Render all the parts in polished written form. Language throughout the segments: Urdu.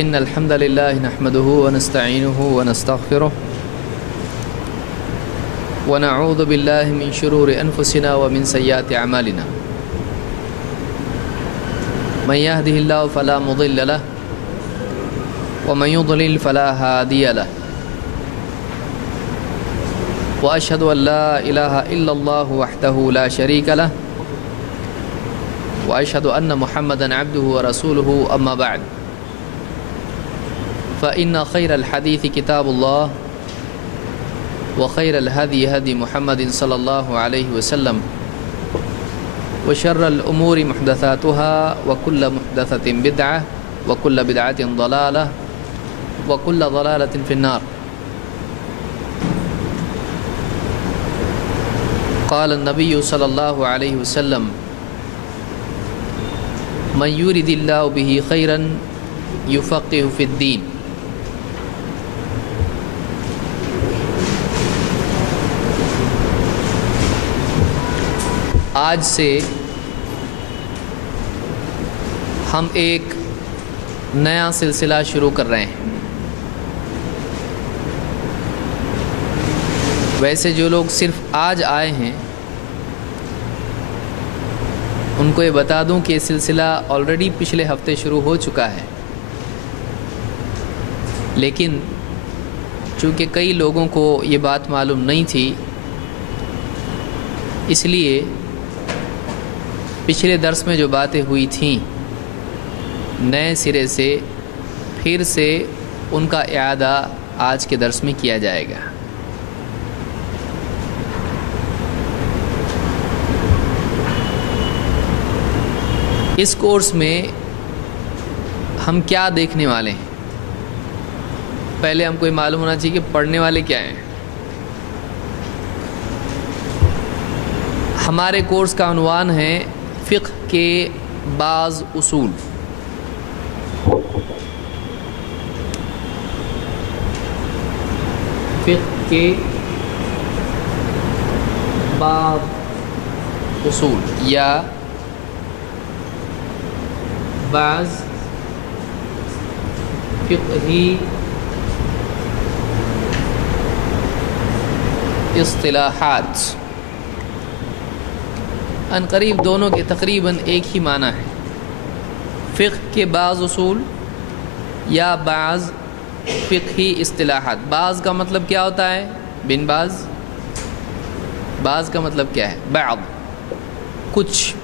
إن الحمد لله نحمده ونستعينه ونستغفره ونعوذ بالله من شرور أنفسنا ومن سيئات أعمالنا من يهده الله فلا مضل له ومن يضلل فلا هادي له وأشهد أن لا إله إلا الله وحده لا شريك له وأشهد أن محمدا عبده ورسوله أما بعد فإن خير الحديث كتاب الله وخير الهدي هدي محمد صلى الله عليه وسلم وشر الأمور محدثاتها وكل محدثة بدعة وكل بدعة ضلالة وكل ضلالة في النار. قال النبي صلى الله عليه وسلم من يرد الله به خيرا يفقه في الدين. آج سے ہم ایک نیا سلسلہ شروع کر رہے ہیں. ویسے جو لوگ صرف آج آئے ہیں ان کو یہ بتا دوں کہ یہ سلسلہ آلریڈی پچھلے ہفتے شروع ہو چکا ہے، لیکن چونکہ کئی لوگوں کو یہ بات معلوم نہیں تھی، اس لیے پچھلے درس میں جو باتیں ہوئی تھیں نئے سرے سے پھر سے ان کا اعادہ آج کے درس میں کیا جائے گا. اس کورس میں ہم کیا دیکھنے والے ہیں؟ پہلے ہم کو یہ معلوم ہونا چاہیے کہ پڑھنے والے کیا ہیں. ہمارے کورس کا عنوان ہے فقہ کے بعض اصول. فقہ کے بعض اصول یا بعض فقہی اصطلاحات. ان قریب دونوں کے تقریباً ایک ہی معنی ہے. فقہ کے بعض اصول یا بعض فقہی اصطلاحات. بعض کا مطلب کیا ہوتا ہے؟ بن بعض. بعض کا مطلب کیا ہے؟ بعض، کچھ.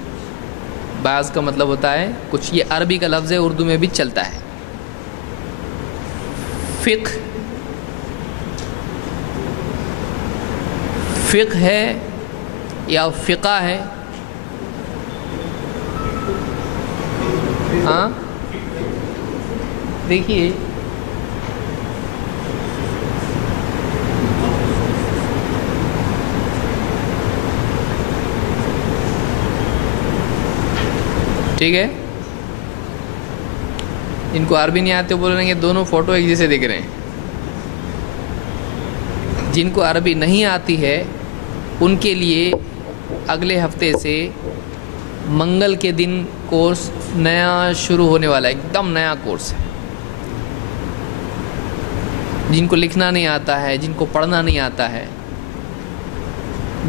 بعض کا مطلب ہوتا ہے کچھ. یہ عربی کا لفظ ہے، اردو میں بھی چلتا ہے. فقہ ہے یا فقہ ہے؟ ہاں دیکھیے ٹھیک ہے. جن کو عربی نہیں آتے بول رہے ہیں کہ دونوں فوٹو ایک جیسے دکھ رہے ہیں. جن کو عربی نہیں آتی ہے ان کے لیے اگلے ہفتے سے منگل کے دن کورس نیا شروع ہونے والا ہے. ایک دم نیا کورس ہے. جن کو لکھنا نہیں آتا ہے، جن کو پڑھنا نہیں آتا ہے،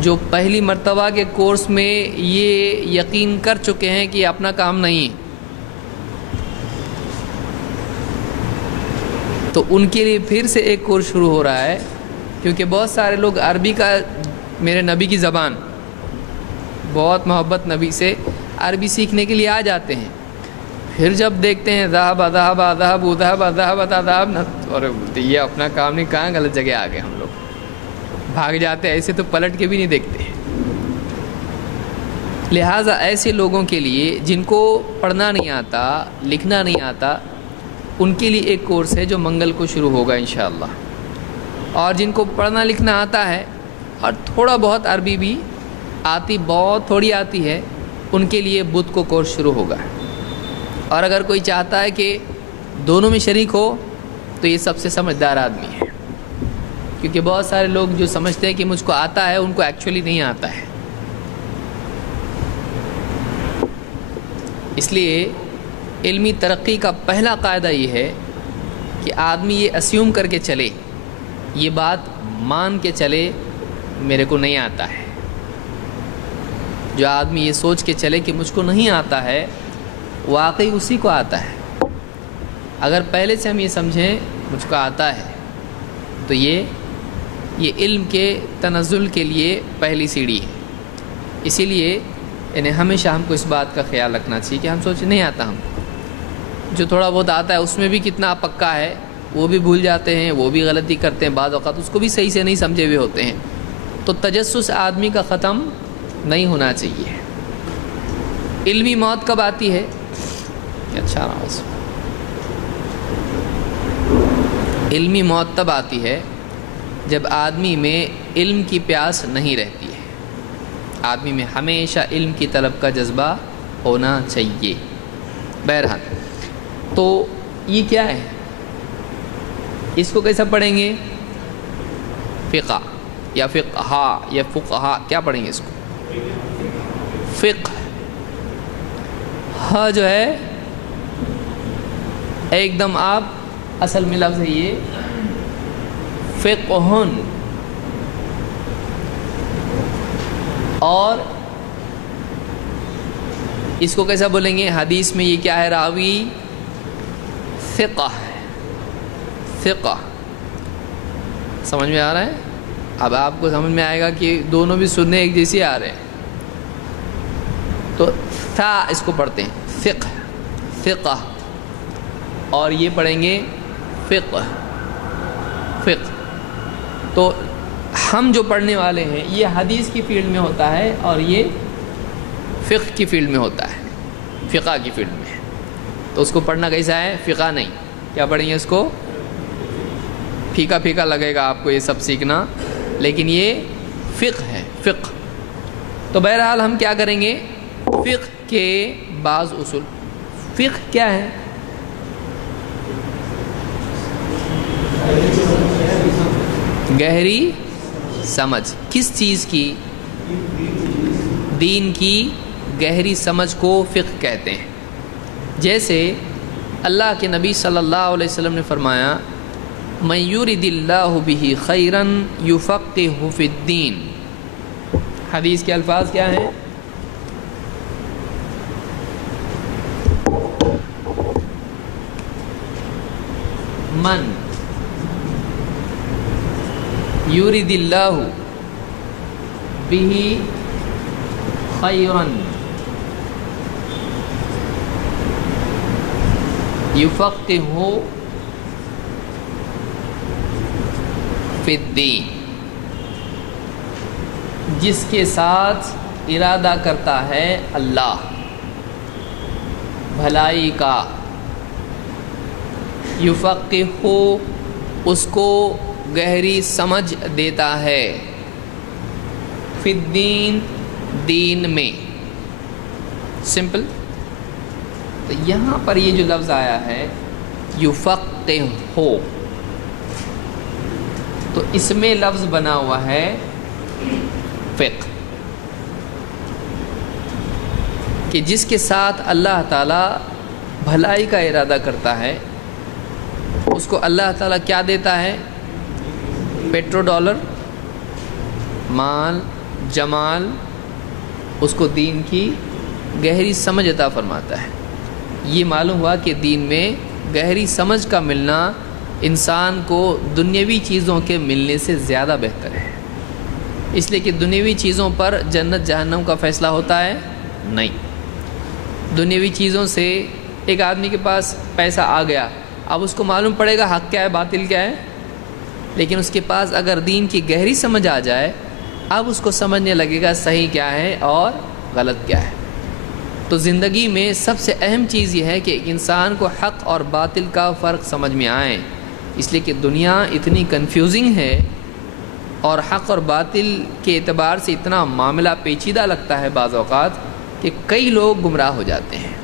جو پہلی مرتبہ کے کورس میں یہ یقین کر چکے ہیں کہ اپنا کام نہیں، تو ان کے لیے پھر سے ایک کورس شروع ہو رہا ہے. کیونکہ بہت سارے لوگ عربی کا، میرے نبی کی زبان، بہت محبت نبی سے، عربی سیکھنے کے لیے آ جاتے ہیں. پھر جب دیکھتے ہیں ذہب ذہب ذہب ذہب ذہب ذہب، اور یہ اپنا کام نہیں، کہاں غلط جگہ آ گئے ہم لوگ، بھاگ جاتے. ایسے تو پلٹ کے بھی نہیں دیکھتے. لہٰذا ایسے لوگوں کے لیے جن کو پڑھنا نہیں آتا، لکھنا نہیں آتا، ان کے لیے ایک کورس ہے جو منگل کو شروع ہوگا انشاءاللہ. اور جن کو پڑھنا لکھنا آتا ہے اور تھوڑا بہت عربی بھی آتی، بہت تھوڑی آتی ہے، ان کے لیے بدھ کو کورس شروع ہوگا. اور اگر کوئی چاہتا ہے کہ دونوں میں شریک ہو تو یہ سب سے سمجھدار آدمی ہے. کیونکہ بہت سارے لوگ جو سمجھتے ہیں کہ مجھ کو آتا ہے، ان کو ایکچولی نہیں آتا ہے. اس لیے علمی ترقی کا پہلا قاعدہ یہ ہے کہ آدمی یہ اسیوم کر کے چلے، یہ بات مان کے چلے میرے کو نہیں آتا ہے، جو آدمی یہ سوچ کے چلے کہ مجھ کو نہیں آتا ہے، واقعی اسی کو آتا ہے۔ اگر پہلے سے ہم یہ سمجھیں مجھ کو آتا ہے تو یہ علم کے تنزل کے لیے پہلی سیڑھی ہے۔ اسی لیے یعنی ہمیشہ ہم کو اس بات کا خیال رکھنا چاہیے کہ ہم سوچیں نہیں آتا، ہم جو تھوڑا بہت آتا ہے اس میں بھی کتنا پکا ہے وہ بھی بھول جاتے ہیں، وہ بھی غلطی کرتے ہیں، بعض اوقات اس کو بھی صحیح سے نہیں سمجھے ہوئے ہوتے ہیں۔ تو تجسس آدمی کا ختم نہیں ہونا چاہیے۔ علمی موت کب آتی ہے؟ اچھا علمی موت تب آتی ہے جب آدمی میں علم کی پیاس نہیں رہتی ہے۔ آدمی میں ہمیشہ علم کی طلب کا جذبہ ہونا چاہیے۔ بہرحال تو یہ کیا ہے، اس کو کیسا پڑھیں گے؟ فقہ یا فقہا یا فقہا، کیا پڑھیں گے اس کو؟ فقہ۔ ہاں جو ہے ایک دم آپ اصل میں لفظ ہے یہ فقہن، اور اس کو کیسا بولیں گے؟ حدیث میں یہ کیا ہے؟ راوی ثقہ ہے، ثقہ۔ سمجھ میں آ رہا ہے؟ اب آپ کو سمجھ میں آئے گا کہ دونوں بھی سننے ایک جیسے آ رہے ہیں، تو تھا اس کو پڑھتے ہیں فقہ، فقہ، اور یہ پڑھیں گے فقہ، فقہ۔ تو ہم جو پڑھنے والے ہیں یہ حدیث کی فیلڈ میں ہوتا ہے اور یہ فقہ کی فیلڈ میں ہوتا ہے، فقہ کی فیلڈ میں۔ تو اس کو پڑھنا کیسا ہے؟ فقہ نہیں، کیا پڑھیں گے اس کو؟ پھیکا پھیکا لگے گا آپ کو یہ سب سیکھنا، لیکن یہ فقہ ہے، فقہ۔ تو بہرحال ہم کیا کریں گے؟ فقہ کے بعض اصول۔ فقہ کیا ہے؟ گہری سمجھ۔ کس چیز کی؟ دین کی گہری سمجھ کو فقہ کہتے ہیں۔ جیسے اللہ کے نبی صلی اللہ علیہ وسلم نے فرمایا من یرد اللہ بہ خیرا یفقہہ فی الدین۔ حدیث کے الفاظ کیا ہیں؟ من یرد اللہ بہ خیرا یفقہہ فی الدین، جس کے ساتھ ارادہ کرتا ہے اللہ بھلائی کا، یفقہہ اس کو گہری سمجھ دیتا ہے، فی الدین دین میں۔ سمپل۔ تو یہاں پر یہ جو لفظ آیا ہے یفقہہ، تو اس میں لفظ بنا ہوا ہے فقہ، کہ جس کے ساتھ اللہ تعالیٰ بھلائی کا ارادہ کرتا ہے اس کو اللہ تعالیٰ کیا دیتا ہے؟ پیٹرو ڈالر، مال، جمال، اس کو دین کی گہری سمجھ عطا فرماتا ہے۔ یہ معلوم ہوا کہ دین میں گہری سمجھ کا ملنا انسان کو دنیاوی چیزوں کے ملنے سے زیادہ بہتر ہے، اس لیے کہ دنیاوی چیزوں پر جنت جہنم کا فیصلہ ہوتا ہے نہیں۔ دنیاوی چیزوں سے ایک آدمی کے پاس پیسہ آ گیا، اب اس کو معلوم پڑے گا حق کیا ہے باطل کیا ہے، لیکن اس کے پاس اگر دین کی گہری سمجھ آ جائے اب اس کو سمجھنے لگے گا صحیح کیا ہے اور غلط کیا ہے۔ تو زندگی میں سب سے اہم چیز یہ ہے کہ انسان کو حق اور باطل کا فرق سمجھ میں آئے، اس لیے کہ دنیا اتنی کنفیوزنگ ہے اور حق اور باطل کے اعتبار سے اتنا معاملہ پیچیدہ لگتا ہے بعض اوقات کہ کئی لوگ گمراہ ہو جاتے ہیں،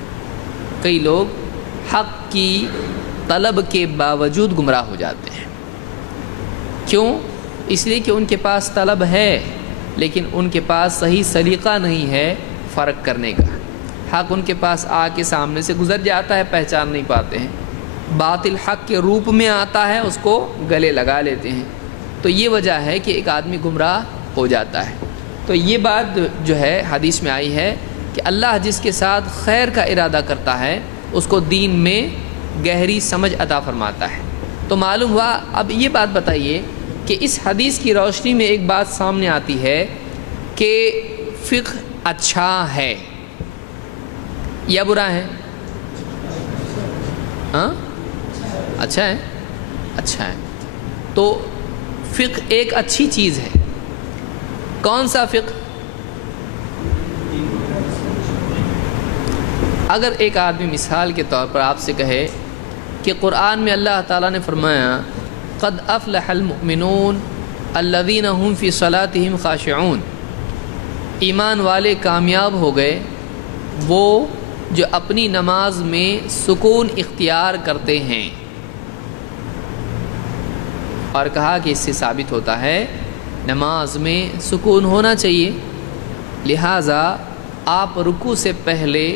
کئی لوگ حق کی طلب کے باوجود گمراہ ہو جاتے ہیں۔ کیوں؟ اس لیے کہ ان کے پاس طلب ہے لیکن ان کے پاس صحیح سلیقہ نہیں ہے فرق کرنے کا۔ حق ان کے پاس آ کے سامنے سے گزر جاتا ہے، پہچان نہیں پاتے ہیں، باطل حق کے روپ میں آتا ہے اس کو گلے لگا لیتے ہیں. تو یہ وجہ ہے کہ ایک آدمی گمراہ ہو جاتا ہے. تو یہ بات جو ہے حدیث میں آئی ہے کہ اللہ جس کے ساتھ خیر کا ارادہ کرتا ہے اس کو دین میں گہری سمجھ عطا فرماتا ہے. تو معلوم ہوا. اب یہ بات بتائیے کہ اس حدیث کی روشنی میں ایک بات سامنے آتی ہے کہ فقہ اچھا ہے یا برا ہے؟ ہاں اچھا ہے. اچھا ہے. تو فقہ ایک اچھی چیز ہے. کون سا فقہ؟ اگر ایک آدمی مثال کے طور پر آپ سے کہے کہ قرآن میں اللہ تعالیٰ نے فرمایا قد افلح المؤمنون الذین هم فی صلاتهم خاشعون، ایمان والے کامیاب ہو گئے وہ جو اپنی نماز میں سکون اختیار کرتے ہیں. اور کہا کہ اس سے ثابت ہوتا ہے نماز میں سکون ہونا چاہیے. لہٰذا آپ رکوع سے پہلے،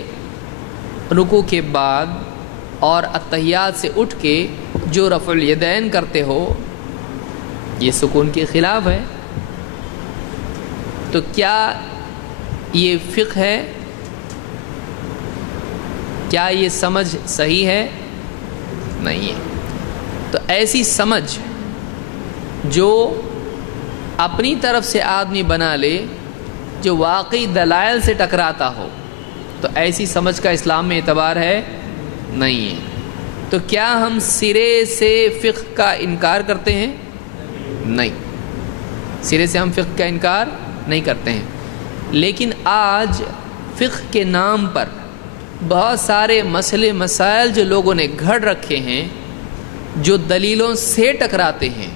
رکوع کے بعد اور اتحیات سے اٹھ کے جو رفع الیدین کرتے ہو یہ سکون کے خلاف ہے. تو کیا یہ فقہ ہے؟ کیا یہ سمجھ صحیح ہے؟ نہیں ہے. تو ایسی سمجھ جو اپنی طرف سے آدمی بنا لے جو واقعی دلائل سے ٹکراتا ہو تو ایسی سمجھ کا اسلام میں اعتبار ہے؟ نہیں ہے. تو کیا ہم سرے سے فقہ کا انکار کرتے ہیں؟ نہیں، سرے سے ہم فقہ کا انکار نہیں کرتے ہیں. لیکن آج فقہ کے نام پر بہت سارے مسئلے مسائل جو لوگوں نے گھڑ رکھے ہیں جو دلیلوں سے ٹکراتے ہیں،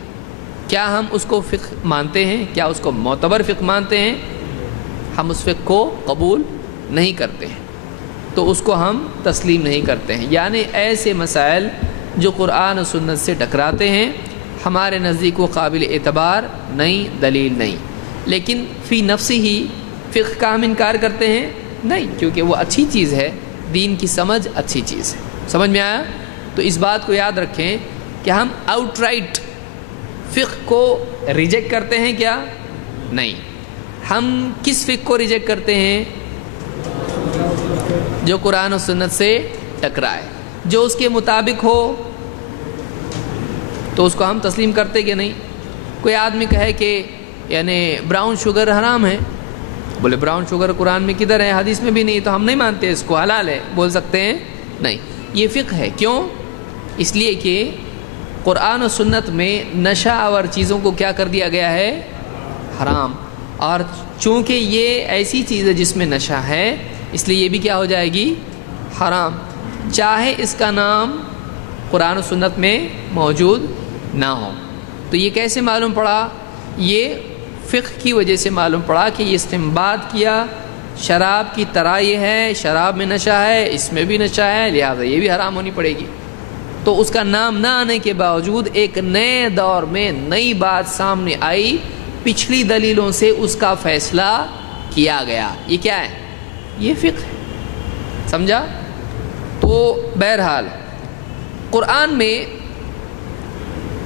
کیا ہم اس کو فقہ مانتے ہیں؟ کیا اس کو معتبر فقہ مانتے ہیں؟ ہم اس فقہ کو قبول نہیں کرتے ہیں. تو اس کو ہم تسلیم نہیں کرتے ہیں. یعنی ایسے مسائل جو قرآن و سنت سے ٹکراتے ہیں ہمارے نزدیک وہ قابل اعتبار نہیں، دلیل نہیں. لیکن فی نفسی ہی فقہ کا ہم انکار کرتے ہیں؟ نہیں، کیونکہ وہ اچھی چیز ہے، دین کی سمجھ اچھی چیز ہے. سمجھ میں آیا؟ تو اس بات کو یاد رکھیں کہ ہم آؤٹ رائٹ فقہ کو ریجیکٹ کرتے ہیں کیا؟ نہیں. ہم کس فقہ کو ریجیکٹ کرتے ہیں؟ جو قرآن و سنت سے ٹکرائے، جو اس کے مطابق ہو تو اس کو ہم تسلیم کرتے کہ نہیں. کوئی آدمی کہے کہ یعنی براؤن شوگر حرام ہے، بولے براؤن شوگر قرآن میں کدھر ہے؟ حدیث میں بھی نہیں، تو ہم نہیں مانتے اس کو، حلال ہے. بول سکتے ہیں؟ نہیں. یہ فقہ ہے. کیوں؟ اس لیے کہ قرآن و سنت میں نشہ آور چیزوں کو کیا کر دیا گیا ہے؟ حرام. اور چونکہ یہ ایسی چیز ہے جس میں نشہ ہے اس لیے یہ بھی کیا ہو جائے گی؟ حرام، چاہے اس کا نام قرآن و سنت میں موجود نہ ہو. تو یہ کیسے معلوم پڑا؟ یہ فقہ کی وجہ سے معلوم پڑا کہ یہ استنباط کیا شراب کی طرح یہ ہے، شراب میں نشہ ہے، اس میں بھی نشہ ہے، لہذا یہ بھی حرام ہونی پڑے گی. تو اس کا نام نہ آنے کے باوجود ایک نئے دور میں نئی بات سامنے آئی، پچھلی دلیلوں سے اس کا فیصلہ کیا گیا. یہ کیا ہے؟ یہ فقہ ہے. سمجھا؟ تو بہرحال قرآن میں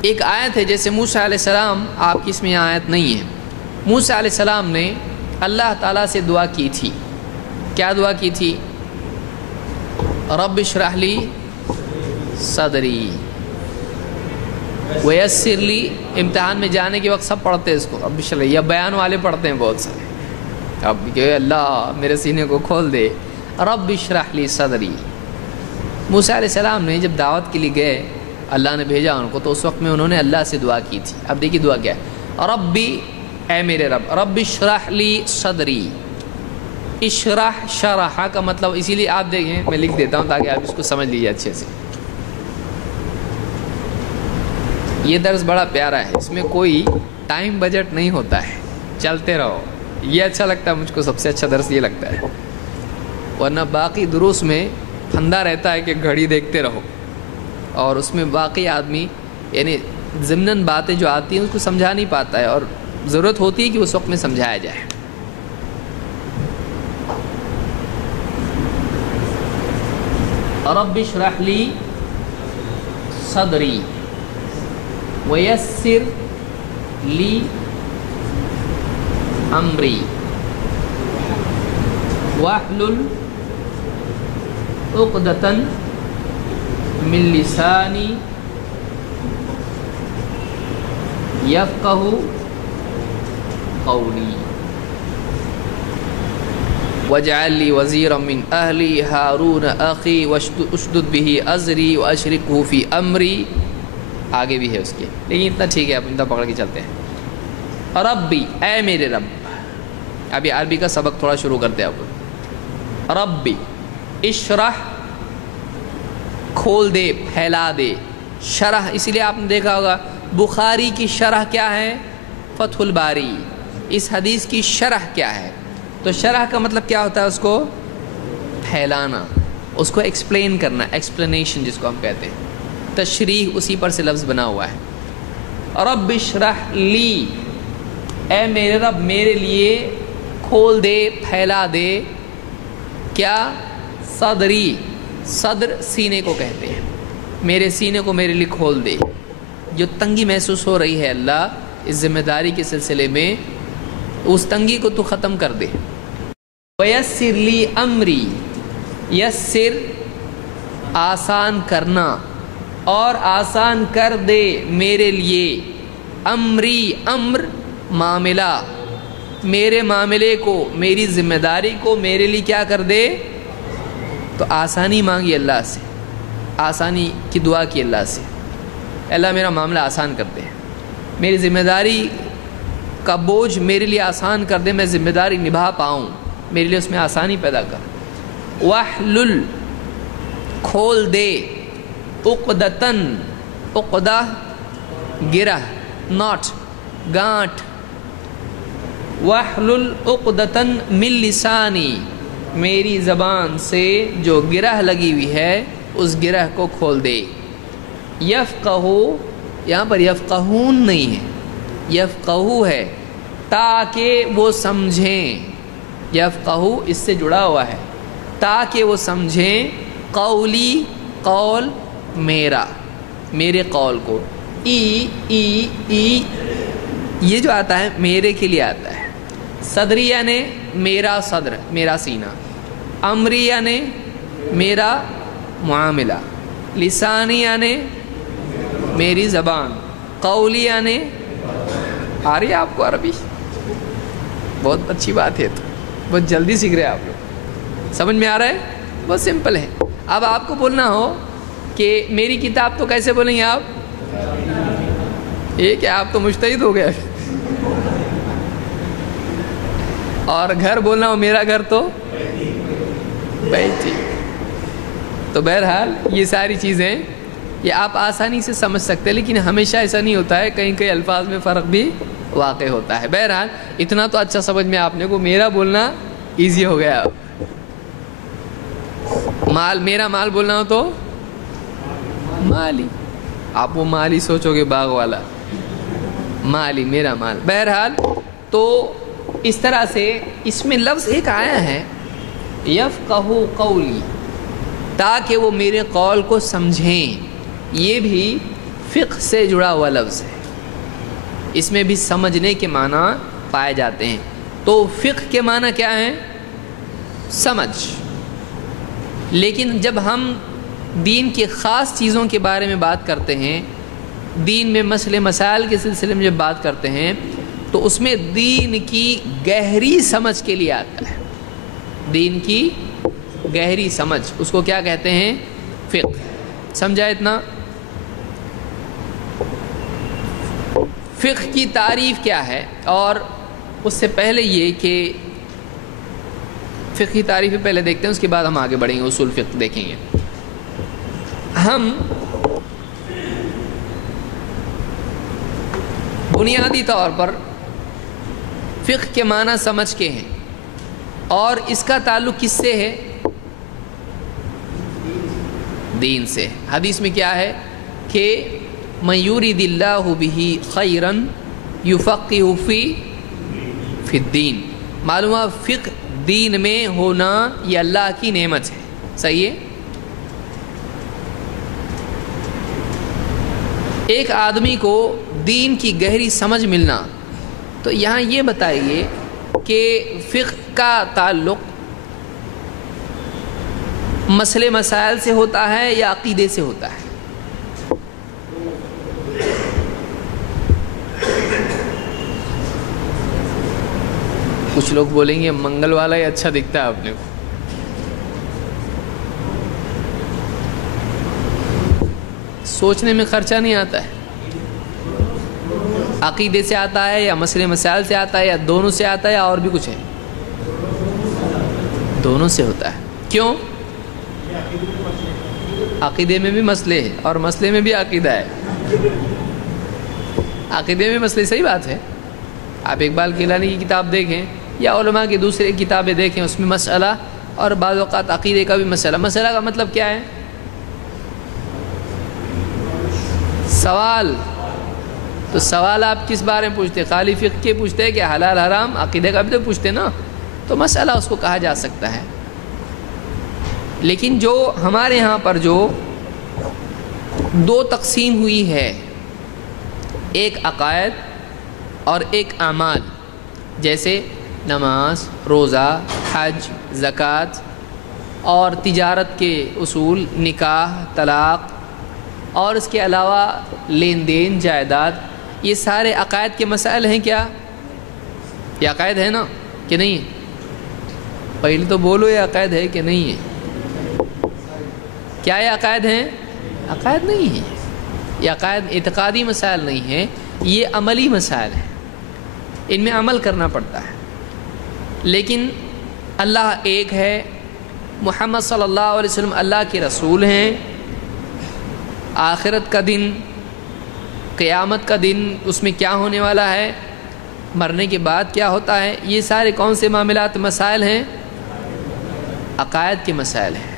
ایک آیت ہے، جیسے موسیٰ علیہ السلام، آپ کی اس میں آیت نہیں ہے، موسیٰ علیہ السلام نے اللہ تعالیٰ سے دعا کی تھی. کیا دعا کی تھی؟ رب اشرح لی صدری ویسر لی. امتحان میں جانے کے وقت سب پڑھتے ہیں اس کو رب اشرح لی، یا بیان والے پڑھتے ہیں بہت سارے، اب کہ اللہ میرے سینے کو کھول دے. رب اشرح لی صدری. موسیٰ علیہ السلام نے جب دعوت کے لیے گئے، اللہ نے بھیجا ان کو، تو اس وقت میں انہوں نے اللہ سے دعا کی تھی. اب دیکھیے دعا کیا ہے؟ ربی، اے میرے رب، رب اشرح لی صدری. اشرح، شرح کا مطلب، اسی لیے آپ دیکھیں میں لکھ دیتا ہوں تاکہ آپ اس کو سمجھ لیجیے اچھے سے. یہ درس بڑا پیارا ہے، اس میں کوئی ٹائم بجٹ نہیں ہوتا ہے، چلتے رہو. یہ اچھا لگتا ہے مجھ کو، سب سے اچھا درس یہ لگتا ہے. ورنہ باقی دروس میں پھندا رہتا ہے کہ گھڑی دیکھتے رہو، اور اس میں باقی آدمی یعنی ضمناً باتیں جو آتی ہیں اس کو سمجھا نہیں پاتا ہے، اور ضرورت ہوتی ہے کہ اس وقت میں سمجھایا جائے. رب اشرح لی صدری ویسر لی امری واحلل عقدۃ من لسانی یفقہوا قولی واجعل لی وزیرا من اہلی ہارون اخی واشدد بہ ازری واشرکہ فی امری. آگے بھی ہے اس کے، لیکن اتنا ٹھیک ہے، اب اتنا پکڑ کے چلتے ہیں. ربی، اے میرے رب. ابھی عربی کا سبق تھوڑا شروع کرتے ہیں. اب ربی اشرح، کھول دے، پھیلا دے. شرح، اسی لیے آپ نے دیکھا ہوگا بخاری کی شرح کیا ہے؟ فتح الباری. اس حدیث کی شرح کیا ہے؟ تو شرح کا مطلب کیا ہوتا ہے؟ اس کو پھیلانا، اس کو ایکسپلین کرنا، ایکسپلینیشن جس کو ہم کہتے ہیں. تشریح اسی پر سے لفظ بنا ہوا ہے. رب اشرح لی، اے میرے رب میرے لیے کھول دے، پھیلا دے. کیا؟ صدری، صدر سینے کو کہتے ہیں. میرے سینے کو میرے لیے کھول دے. جو تنگی محسوس ہو رہی ہے اللہ اس ذمہ داری کے سلسلے میں، اس تنگی کو تو ختم کر دے. ویسر لی امری، یسر آسان کرنا، اور آسان کر دے میرے لیے. امری، امر معاملہ، میرے معاملے کو، میری ذمہ داری کو میرے لیے کیا کر دے؟ تو آسانی مانگی اللہ سے، آسانی کی دعا کی اللہ سے. اللہ میرا معاملہ آسان کر دے، میری ذمہ داری کا بوجھ میرے لیے آسان کر دے، میں ذمہ داری نبھا پاؤں، میرے لیے اس میں آسانی پیدا کر. واحلل، کھول دے. عقدتن، عقدہ گرہ، ناٹ، گانٹھ. واحلل عقدتن من لسانی، میری زبان سے جو گرہ لگی ہوئی ہے اس گرہ کو کھول دے. یفقہو، یہاں پر یفقہون نہیں ہے، یفقہو ہے، تاکہ وہ سمجھیں. یفقہو اس سے جڑا ہوا ہے، تاکہ وہ سمجھیں. قولی، قول میرا، میرے قول کو. ای ای ای یہ جو آتا ہے میرے کے لیے آتا ہے. صدری یعنی میرا صدر، میرا سینہ. امری یعنی میرا معاملہ. لسانی یعنی میری زبان. قولی یعنی، آ رہی ہے آپ کو عربی؟ بہت اچھی بات ہے، تو بہت جلدی سیکھ رہے ہیں آپ لوگ. سمجھ میں آ رہا ہے؟ بہت سمپل ہے. اب آپ کو بولنا ہو کہ میری کتاب، تو کیسے بولیں گے آپ؟ یہ کہ آپ تو مجتہد ہو گئے. اور گھر بولنا ہو میرا گھر، تو بیٹھی. تو بہرحال یہ ساری چیزیں یہ آپ آسانی سے سمجھ سکتے ہیں، لیکن ہمیشہ ایسا نہیں ہوتا ہے، کہیں کہیں الفاظ میں فرق بھی واقع ہوتا ہے. بہرحال اتنا تو اچھا سمجھ میں آپ نے کو میرا بولنا ایزی ہو گیا. مال، میرا مال بولنا ہو تو مالی، آپ وہ مالی سوچو گے باغ والا، مالی، میرا مال. بہرحال تو اس طرح سے اس میں لفظ ایک آیا ہے یفقہو قولی، تاکہ وہ میرے قول کو سمجھیں. یہ بھی فقہ سے جڑا ہوا لفظ ہے، اس میں بھی سمجھنے کے معنی پائے جاتے ہیں. تو فقہ کے معنی کیا ہیں؟ سمجھ. لیکن جب ہم دین کی خاص چیزوں کے بارے میں بات کرتے ہیں، دین میں مسئلے مسائل کے سلسلے میں جب بات کرتے ہیں، تو اس میں دین کی گہری سمجھ کے لیے آتا ہے. دین کی گہری سمجھ، اس کو کیا کہتے ہیں؟ فقہ. سمجھا اتنا؟ فقہ کی تعریف کیا ہے؟ اور اس سے پہلے یہ کہ فقہ کی تعریف پہلے دیکھتے ہیں، اس کے بعد ہم آگے بڑھیں گے، اصول فقہ دیکھیں گے. ہم بنیادی طور پر فقہ کے معنی سمجھ کے ہیں، اور اس کا تعلق کس سے ہے؟ دین سے. حدیث میں کیا ہے کہ من یرید اللہ بہ خیرا یفقہہ فی الدین. معلوم ہے فقہ دین میں ہونا یہ اللہ کی نعمت ہے. صحیح ہے؟ ایک آدمی کو دین کی گہری سمجھ ملنا، تو یہاں یہ بتائیے کہ فقہ کا تعلق مسئلے مسائل سے ہوتا ہے یا عقیدے سے ہوتا ہے؟ کچھ لوگ بولیں گے منگل والا ہی اچھا دکھتا ہے آپ نے کو. سوچنے میں خرچہ نہیں آتا ہے. عقیدے سے آتا ہے یا مسئلے مسائل سے آتا ہے یا دونوں سے آتا ہے یا اور بھی کچھ ہے؟ دونوں سے ہوتا ہے. کیوں؟ عقیدے میں بھی مسئلے ہے اور مسئلے میں بھی عقیدہ ہے. عقیدے میں مسئلے، صحیح بات ہے. آپ اقبال کیلانی کی کتاب دیکھیں یا علماء کی دوسری کتابیں دیکھیں، اس میں مسئلہ اور بعض اوقات عقیدے کا بھی مسئلہ. مسئلہ کا مطلب کیا ہے؟ سوال. تو سوال آپ کس بارے میں پوچھتے؟ خالی فقہ کے پوچھتے ہیں کہ حلال حرام؟ عقیدے کا بھی تو پوچھتے نا. تو مسئلہ اس کو کہا جا سکتا ہے. لیکن جو ہمارے یہاں پر جو دو تقسیم ہوئی ہے، ایک عقائد اور ایک اعمال، جیسے نماز، روزہ، حج، زکوٰۃ اور تجارت کے اصول، نکاح، طلاق اور اس کے علاوہ لین دین، جائیداد، یہ سارے عقائد کے مسائل ہیں. کیا یہ عقائد ہے نا کہ نہیں ہے؟ پہلے تو بولو یہ عقائد ہے کہ نہیں ہے. کیا یہ عقائد ہیں؟ عقائد نہیں ہے. یہ عقائد اعتقادی مسائل نہیں ہیں، یہ عملی مسائل ہیں. ان میں عمل کرنا پڑتا ہے. لیکن اللہ ایک ہے، محمد صلی اللہ علیہ وسلم اللہ کے رسول ہیں، آخرت کا دن، قیامت کا دن، اس میں کیا ہونے والا ہے، مرنے کے بعد کیا ہوتا ہے، یہ سارے کون سے معاملات، مسائل ہیں؟ عقائد کے مسائل ہیں.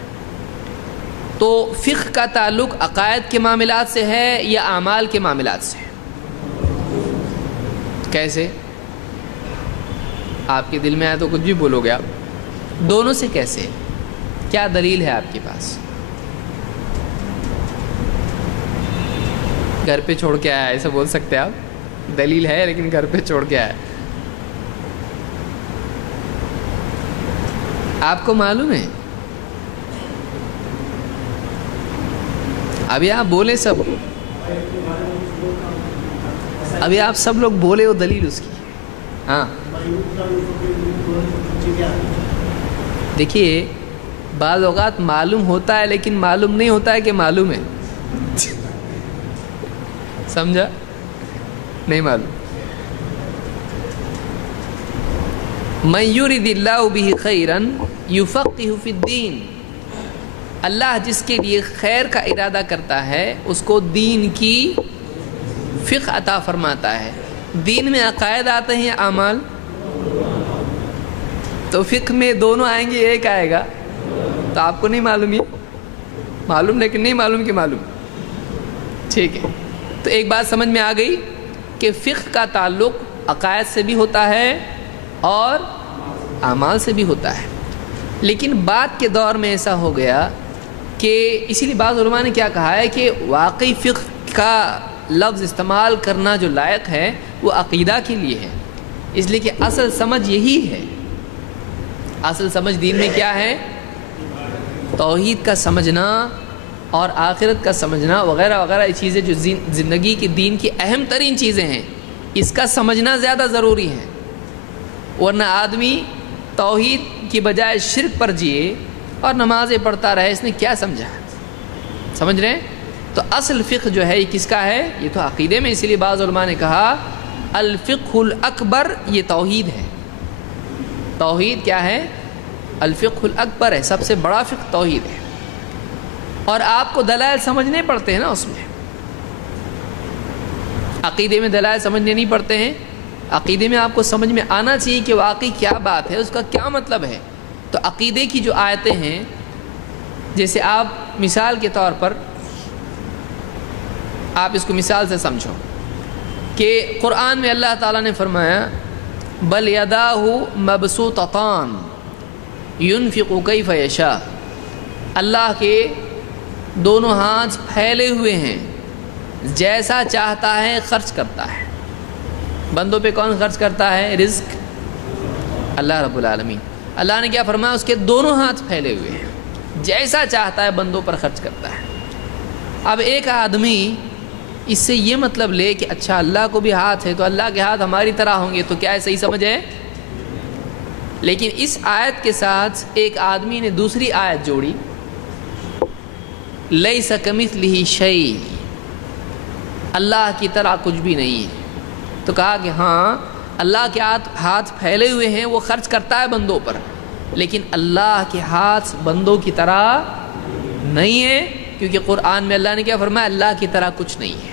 تو فقہ کا تعلق عقائد کے معاملات سے ہے یا اعمال کے معاملات سے؟ کیسے؟ آپ کے دل میں آیا تو کچھ بھی بولو گے آپ. دونوں سے کیسے؟ کیا دلیل ہے آپ کے پاس؟ گھر پہ چھوڑ کے آیا ایسا بول سکتے آپ؟ دلیل ہے لیکن گھر پہ چھوڑ کے آیا. آپ کو معلوم ہے؟ ابھی آپ بولے سب، ابھی آپ سب لوگ بولے ہو دلیل اس کی. ہاں دیکھیے، بعض اوقات معلوم ہوتا ہے لیکن معلوم نہیں ہوتا ہے کہ معلوم ہے. سمجھا؟ نہیں معلوم. من یرد اللہ بہ خیرا یفقہہ فی الدین. اللہ جس کے لیے خیر کا ارادہ کرتا ہے اس کو دین کی فقہ عطا فرماتا ہے. دین میں عقائد آتے ہیں یا اعمال؟ تو فقہ میں دونوں آئیں گے، ایک آئے گا. تو آپ کو نہیں معلوم، یہ معلوم لیکن نہیں معلوم کہ معلوم. ٹھیک ہے، تو ایک بات سمجھ میں آ گئی کہ فقہ کا تعلق عقائد سے بھی ہوتا ہے اور اعمال سے بھی ہوتا ہے. لیکن بعد کے دور میں ایسا ہو گیا کہ اسی لیے بعض علماء نے کیا کہا ہے کہ واقعی فقہ کا لفظ استعمال کرنا جو لائق ہے وہ عقیدہ کے لیے ہے. اس لیے کہ اصل سمجھ یہی ہے. اصل سمجھ دین میں کیا ہے؟ توحید کا سمجھنا اور آخرت کا سمجھنا وغیرہ وغیرہ یہ چیزیں جو زندگی کی دین کی اہم ترین چیزیں ہیں، اس کا سمجھنا زیادہ ضروری ہے. ورنہ آدمی توحید کی بجائے شرک پر جیے اور نمازیں پڑھتا رہے، اس نے کیا سمجھا؟ سمجھ رہے ہیں؟ تو اصل فقہ جو ہے یہ کس کا ہے؟ یہ تو عقیدے میں. اسی لیے بعض علماء نے کہا الفقہ الاکبر یہ توحید ہے. توحید کیا ہے؟ الفقہ الاکبر ہے، سب سے بڑا فقہ توحید ہے. اور آپ کو دلائل سمجھنے پڑتے ہیں نا اس میں. عقیدے میں دلائل سمجھنے نہیں پڑتے ہیں. عقیدے میں آپ کو سمجھ میں آنا چاہیے کہ واقعی کیا بات ہے، اس کا کیا مطلب ہے. تو عقیدے کی جو آیتیں ہیں، جیسے آپ مثال کے طور پر آپ اس کو مثال سے سمجھو کہ قرآن میں اللہ تعالیٰ نے فرمایا بل یداہ مبسوطتان ينفق کیف یشاء. اللہ کے دونوں ہاتھ پھیلے ہوئے ہیں جیسا چاہتا ہے خرچ کرتا ہے۔ بندوں پہ کون خرچ کرتا ہے رزق؟ اللہ رب العالمین۔ اللہ نے کیا فرمایا؟ اس کے دونوں ہاتھ پھیلے ہوئے ہیں، جیسا چاہتا ہے بندوں پر خرچ کرتا ہے۔ اب ایک آدمی اس سے یہ مطلب لے کہ اچھا اللہ کو بھی ہاتھ ہے تو اللہ کے ہاتھ ہماری طرح ہوں گے، تو کیا ہے صحیح سمجھ ہے؟ لیکن اس آیت کے ساتھ ایک آدمی نے دوسری آیت جوڑی، لیس کمثلہ شیء، اللہ کی طرح کچھ بھی نہیں ہے، تو کہا کہ ہاں اللہ کے ہاتھ پھیلے ہوئے ہیں، وہ خرچ کرتا ہے بندوں پر، لیکن اللہ کے ہاتھ بندوں کی طرح نہیں ہے، کیونکہ قرآن میں اللہ نے کیا فرمایا؟ اللہ کی طرح کچھ نہیں ہے۔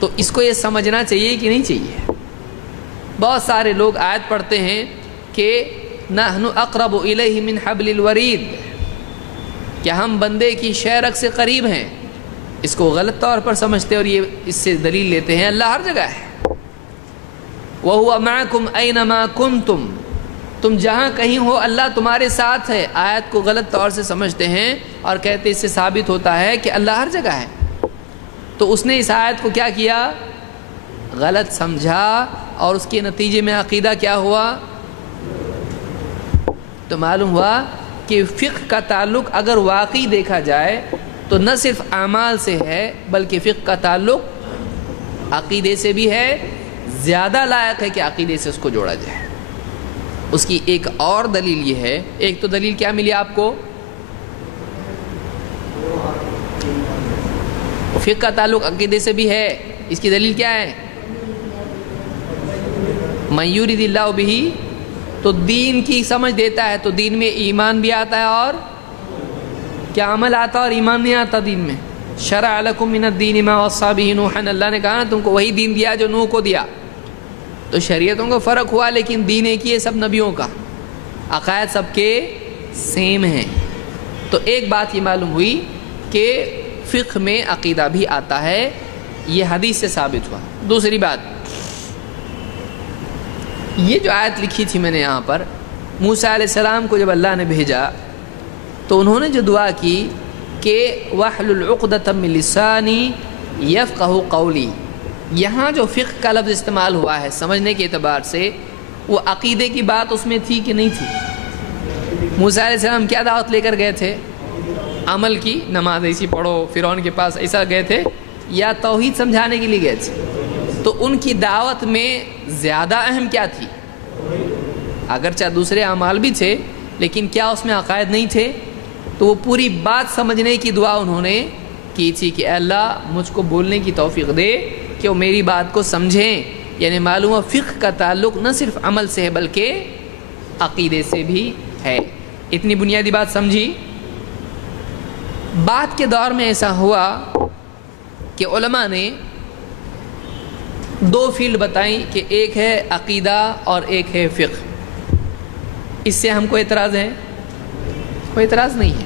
تو اس کو یہ سمجھنا چاہیے کہ نہیں چاہیے؟ بہت سارے لوگ آیت پڑھتے ہیں کہ نحن اقرب الیہ من حبل الورید، کہ ہم بندے کی شہرگ سے قریب ہیں، اس کو غلط طور پر سمجھتے اور یہ اس سے دلیل لیتے ہیں اللہ ہر جگہ ہے۔ وَهُوَ مَعَكُمْ أَيْنَمَا كُنْتُمْ، تم جہاں کہیں ہو اللہ تمہارے ساتھ ہے۔ آیت کو غلط طور سے سمجھتے ہیں اور کہتے اس سے ثابت ہوتا ہے کہ اللہ ہر جگہ ہے۔ تو اس نے اس آیت کو کیا کیا؟ غلط سمجھا، اور اس کے نتیجے میں عقیدہ کیا ہوا؟ تو معلوم ہوا کہ فقہ کا تعلق اگر واقعی دیکھا جائے تو نہ صرف اعمال سے ہے، بلکہ فقہ کا تعلق عقیدے سے بھی ہے، زیادہ لائق ہے کہ عقیدے سے اس کو جوڑا جائے۔ اس کی ایک اور دلیل یہ ہے، ایک تو دلیل کیا ملی آپ کو؟ فقہ کا تعلق عقیدے سے بھی ہے، اس کی دلیل کیا ہے؟ من یرید اللہ بہ، تو دین کی سمجھ دیتا ہے، تو دین میں ایمان بھی آتا ہے اور کیا عمل آتا ہے اور ایمان نہیں آتا دین میں۔ شرع لکم من الدین ما وصی بہ نوحا، اللہ نے کہا نا تم کو وہی دین دیا جو نوح کو دیا۔ تو شریعتوں کا فرق ہوا، لیکن دین ایک ہی ہے سب نبیوں کا، عقائد سب کے سیم ہیں۔ تو ایک بات یہ معلوم ہوئی کہ فقہ میں عقیدہ بھی آتا ہے، یہ حدیث سے ثابت ہوا۔ دوسری بات، یہ جو آیت لکھی تھی میں نے یہاں پر، موسیٰ علیہ السلام کو جب اللہ نے بھیجا تو انہوں نے جو دعا کی کہ وَاحْلُلْ عُقْدَةً مِّن لِّسَانِي يَفْقَهُ قَوْلِي، یہاں جو فقہ کا لفظ استعمال ہوا ہے سمجھنے کے اعتبار سے، وہ عقیدے کی بات اس میں تھی کہ نہیں تھی؟ موسیٰ علیہ السلام کیا دعوت لے کر گئے تھے؟ عمل کی، نماز ایسی پڑھو، فرعون کے پاس ایسا گئے تھے، یا توحید سمجھانے کے لیے گئے تھے؟ تو ان کی دعوت میں زیادہ اہم کیا تھی؟ اگرچہ دوسرے اعمال بھی تھے، لیکن کیا اس میں عقائد نہیں تھے؟ تو وہ پوری بات سمجھنے کی دعا انہوں نے کی تھی کہ اے اللہ مجھ کو بولنے کی توفیق دے کہ وہ میری بات کو سمجھیں۔ یعنی معلوم ہے فقہ کا تعلق نہ صرف عمل سے ہے بلکہ عقیدے سے بھی ہے۔ اتنی بنیادی بات سمجھی؟ بعد کے دور میں ایسا ہوا کہ علماء نے دو فیلڈ بتائیں کہ ایک ہے عقیدہ اور ایک ہے فقہ۔ اس سے ہم کو اعتراض ہے؟ کوئی اعتراض نہیں ہے،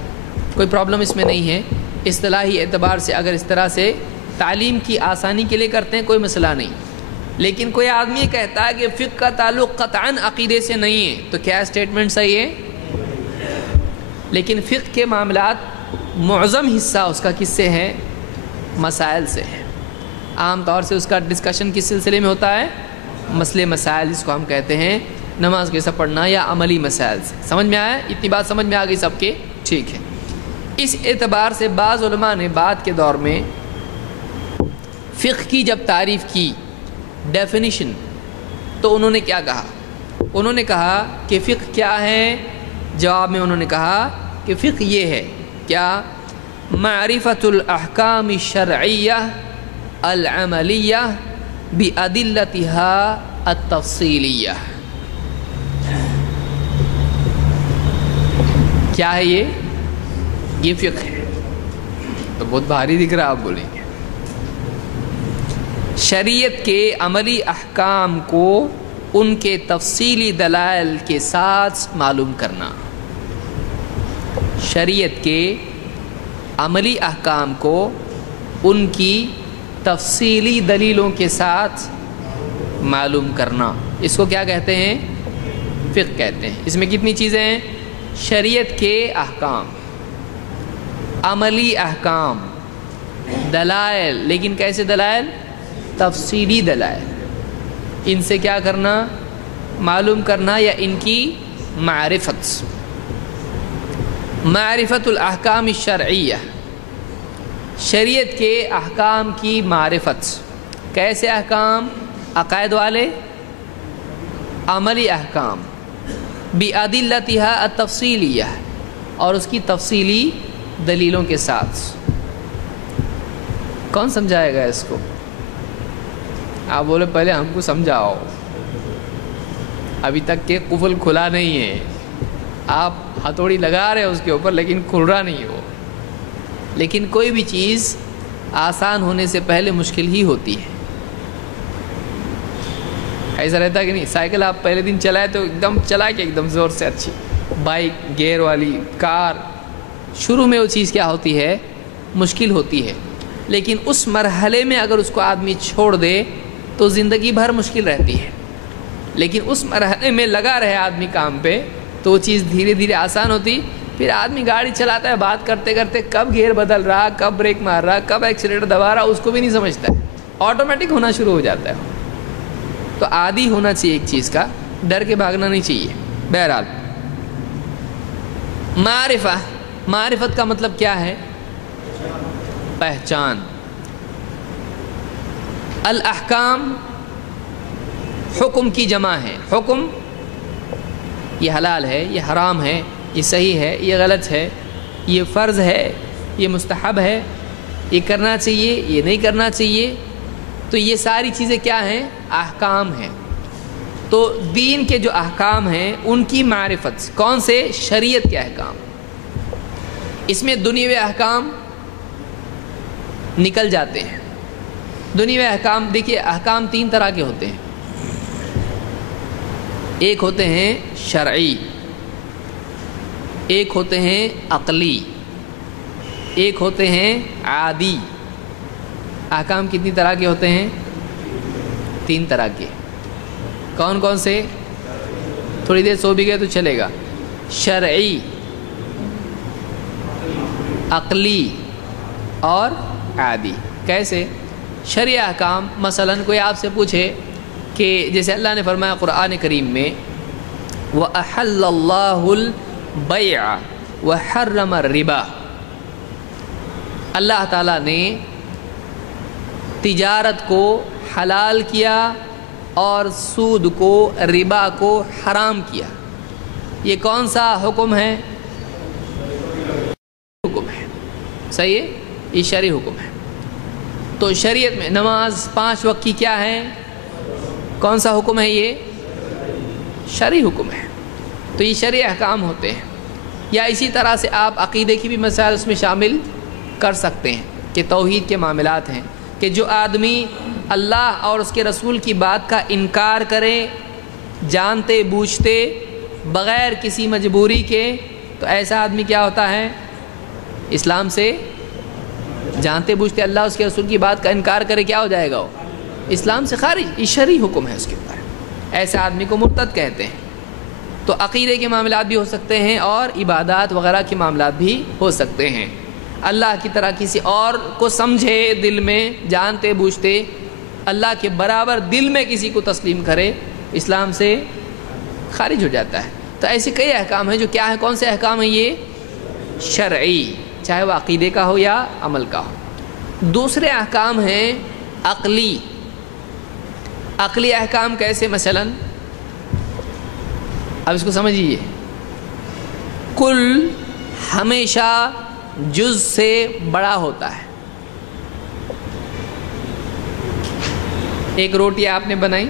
کوئی پرابلم اس میں نہیں ہے۔ اصطلاحی اعتبار سے اگر اس طرح سے تعلیم کی آسانی کے لیے کرتے ہیں کوئی مسئلہ نہیں، لیکن کوئی آدمی کہتا ہے کہ فقہ کا تعلق قطعاً عقیدے سے نہیں ہے، تو کیا اسٹیٹمنٹ صحیح ہے؟ لیکن فقہ کے معاملات معظم حصہ اس کا کس سے ہے؟ مسائل سے ہے۔ عام طور سے اس کا ڈسکشن کس سلسلے میں ہوتا ہے؟ مسئلے مسائل، جس کو ہم کہتے ہیں نماز کیسا پڑھنا یا عملی مسائل سے۔ سمجھ میں آیا؟ اتنی بات سمجھ میں آ گئی سب کے؟ ٹھیک ہے۔ اس اعتبار سے بعض علماء نے بعد کے دور میں فقہ کی جب تعریف کی، ڈیفینیشن، تو انہوں نے کیا کہا؟ انہوں نے کہا کہ فقہ کیا ہے؟ جواب میں انہوں نے کہا کہ فقہ یہ ہے کیا؟ معرفت الاحکام الشرعیہ العملیہ بأدلتها التفصیلیہ۔ کیا ہے یہ فقہ ہے۔ تو بہت بھاری دکھ رہا، آپ بولیں گے شریعت کے عملی احکام کو ان کے تفصیلی دلائل کے ساتھ معلوم کرنا، شریعت کے عملی احکام کو ان کی تفصیلی دلیلوں کے ساتھ معلوم کرنا، اس کو کیا کہتے ہیں؟ فقہ کہتے ہیں۔ اس میں کتنی چیزیں ہیں؟ شریعت کے احکام، عملی احکام، دلائل، لیکن کیسے دلائل؟ تفصیلی دلائل. ان سے کیا کرنا؟ معلوم کرنا، یا ان کی معرفت. معرفت الاحکام الشرعیہ، شریعت کے احکام کی معرفت. کیسے احکام؟ عقائد والے، عملی احکام. بِأَدِلَّتِهَا التفصیلیہ، اور اس کی تفصیلی دلیلوں کے ساتھ. کون سمجھائے گا اس کو؟ آپ بولے پہلے ہم کو سمجھاؤ. ابھی تک کہ قفل کھلا نہیں ہے، آپ ہتھوڑی لگا رہے اس کے اوپر لیکن کھل رہا نہیں ہو. لیکن کوئی بھی چیز آسان ہونے سے پہلے مشکل ہی ہوتی ہے. ایسا رہتا ہے کہ نہیں؟ سائیکل آپ پہلے دن چلائے تو ایک دم چلا کے ایک دم زور سے اچھی. بائک گیئر والی کار، شروع میں وہ چیز کیا ہوتی ہے؟ مشکل ہوتی ہے. لیکن اس مرحلے میں اگر اس کو آدمی چھوڑ دے تو زندگی بھر مشکل رہتی ہے. لیکن اس مرحلے میں لگا رہے آدمی کام پہ تو وہ چیز دھیرے دھیرے آسان ہوتی. پھر آدمی گاڑی چلاتا ہے، بات کرتے کرتے کب گیئر بدل رہا، کب بریک مار رہا، کب ایکسیلیٹر دبا رہا، اس کو بھی نہیں سمجھتا ہے. آٹومیٹک ہونا شروع ہو جاتا ہے. تو عادی ہونا چاہیے ایک چیز کا، ڈر کے بھاگنا نہیں چاہیے. بہرحال معرفہ، معرفت کا مطلب کیا ہے؟ پہچان. الاحکام حکم کی جمع ہے. حکم، یہ حلال ہے، یہ حرام ہے، یہ صحیح ہے، یہ غلط ہے، یہ فرض ہے، یہ مستحب ہے، یہ کرنا چاہیے، یہ نہیں کرنا چاہیے. تو یہ ساری چیزیں کیا ہیں؟ احکام ہیں. تو دین کے جو احکام ہیں ان کی معرفت. کون سے؟ شریعت کے احکام. اس میں دنیاوی احکام نکل جاتے ہیں. دنیاوی احکام، دیکھیے احکام تین طرح کے ہوتے ہیں. ایک ہوتے ہیں شرعی، ایک ہوتے ہیں عقلی، ایک ہوتے ہیں عادی. احکام کتنی طرح کے ہوتے ہیں؟ تین طرح کے. کون کون سے؟ تھوڑی دیر سو بھی گئے تو چلے گا. شرعی، عقلی اور عادی. کیسے؟ شرعی احکام، مثلا کوئی آپ سے پوچھے کہ جیسے اللہ نے فرمایا قرآن کریم میں وَأَحَلَّ اللَّهُ الْبَيْعَ وَحَرَّمَ الرِّبَا، اللہ تعالیٰ نے تجارت کو حلال کیا اور سود کو، ربا کو حرام کیا. یہ کون سا حکم ہے؟ حکم ہے. صحیح ہے، یہ شرعی حکم ہے. تو شریعت میں نماز 5 وقت کی کیا ہے؟ کون سا حکم ہے؟ یہ شرعی حکم ہے. تو یہ شرعی احکام ہوتے ہیں. یا اسی طرح سے آپ عقیدے کی بھی مسائل اس میں شامل کر سکتے ہیں کہ توحید کے معاملات ہیں کہ جو آدمی اللہ اور اس کے رسول کی بات کا انکار کرے جانتے بوجھتے بغیر کسی مجبوری کے، تو ایسا آدمی کیا ہوتا ہے؟ اسلام سے جانتے بوجھتے اللہ اس کے رسول کی بات کا انکار کرے، کیا ہو جائے گا؟ وہ اسلام سے خارج. یہ شرعی حکم ہے اس کے اوپر. ایسے آدمی کو مرتد کہتے ہیں. تو عقیدے کے معاملات بھی ہو سکتے ہیں اور عبادات وغیرہ کے معاملات بھی ہو سکتے ہیں. اللہ کی طرح کسی اور کو سمجھے دل میں جانتے بوجھتے، اللہ کے برابر دل میں کسی کو تسلیم کرے، اسلام سے خارج ہو جاتا ہے. تو ایسے کئی احکام ہیں جو کیا ہے؟ کون سے احکام ہیں؟ یہ شرعی، چاہے وہ عقیدے کا ہو یا عمل کا ہو. دوسرے احکام ہیں عقلی. عقلی احکام کیسے؟ مثلا اب اس کو سمجھیے، کل ہمیشہ جز سے بڑا ہوتا ہے. ایک روٹی آپ نے بنائی،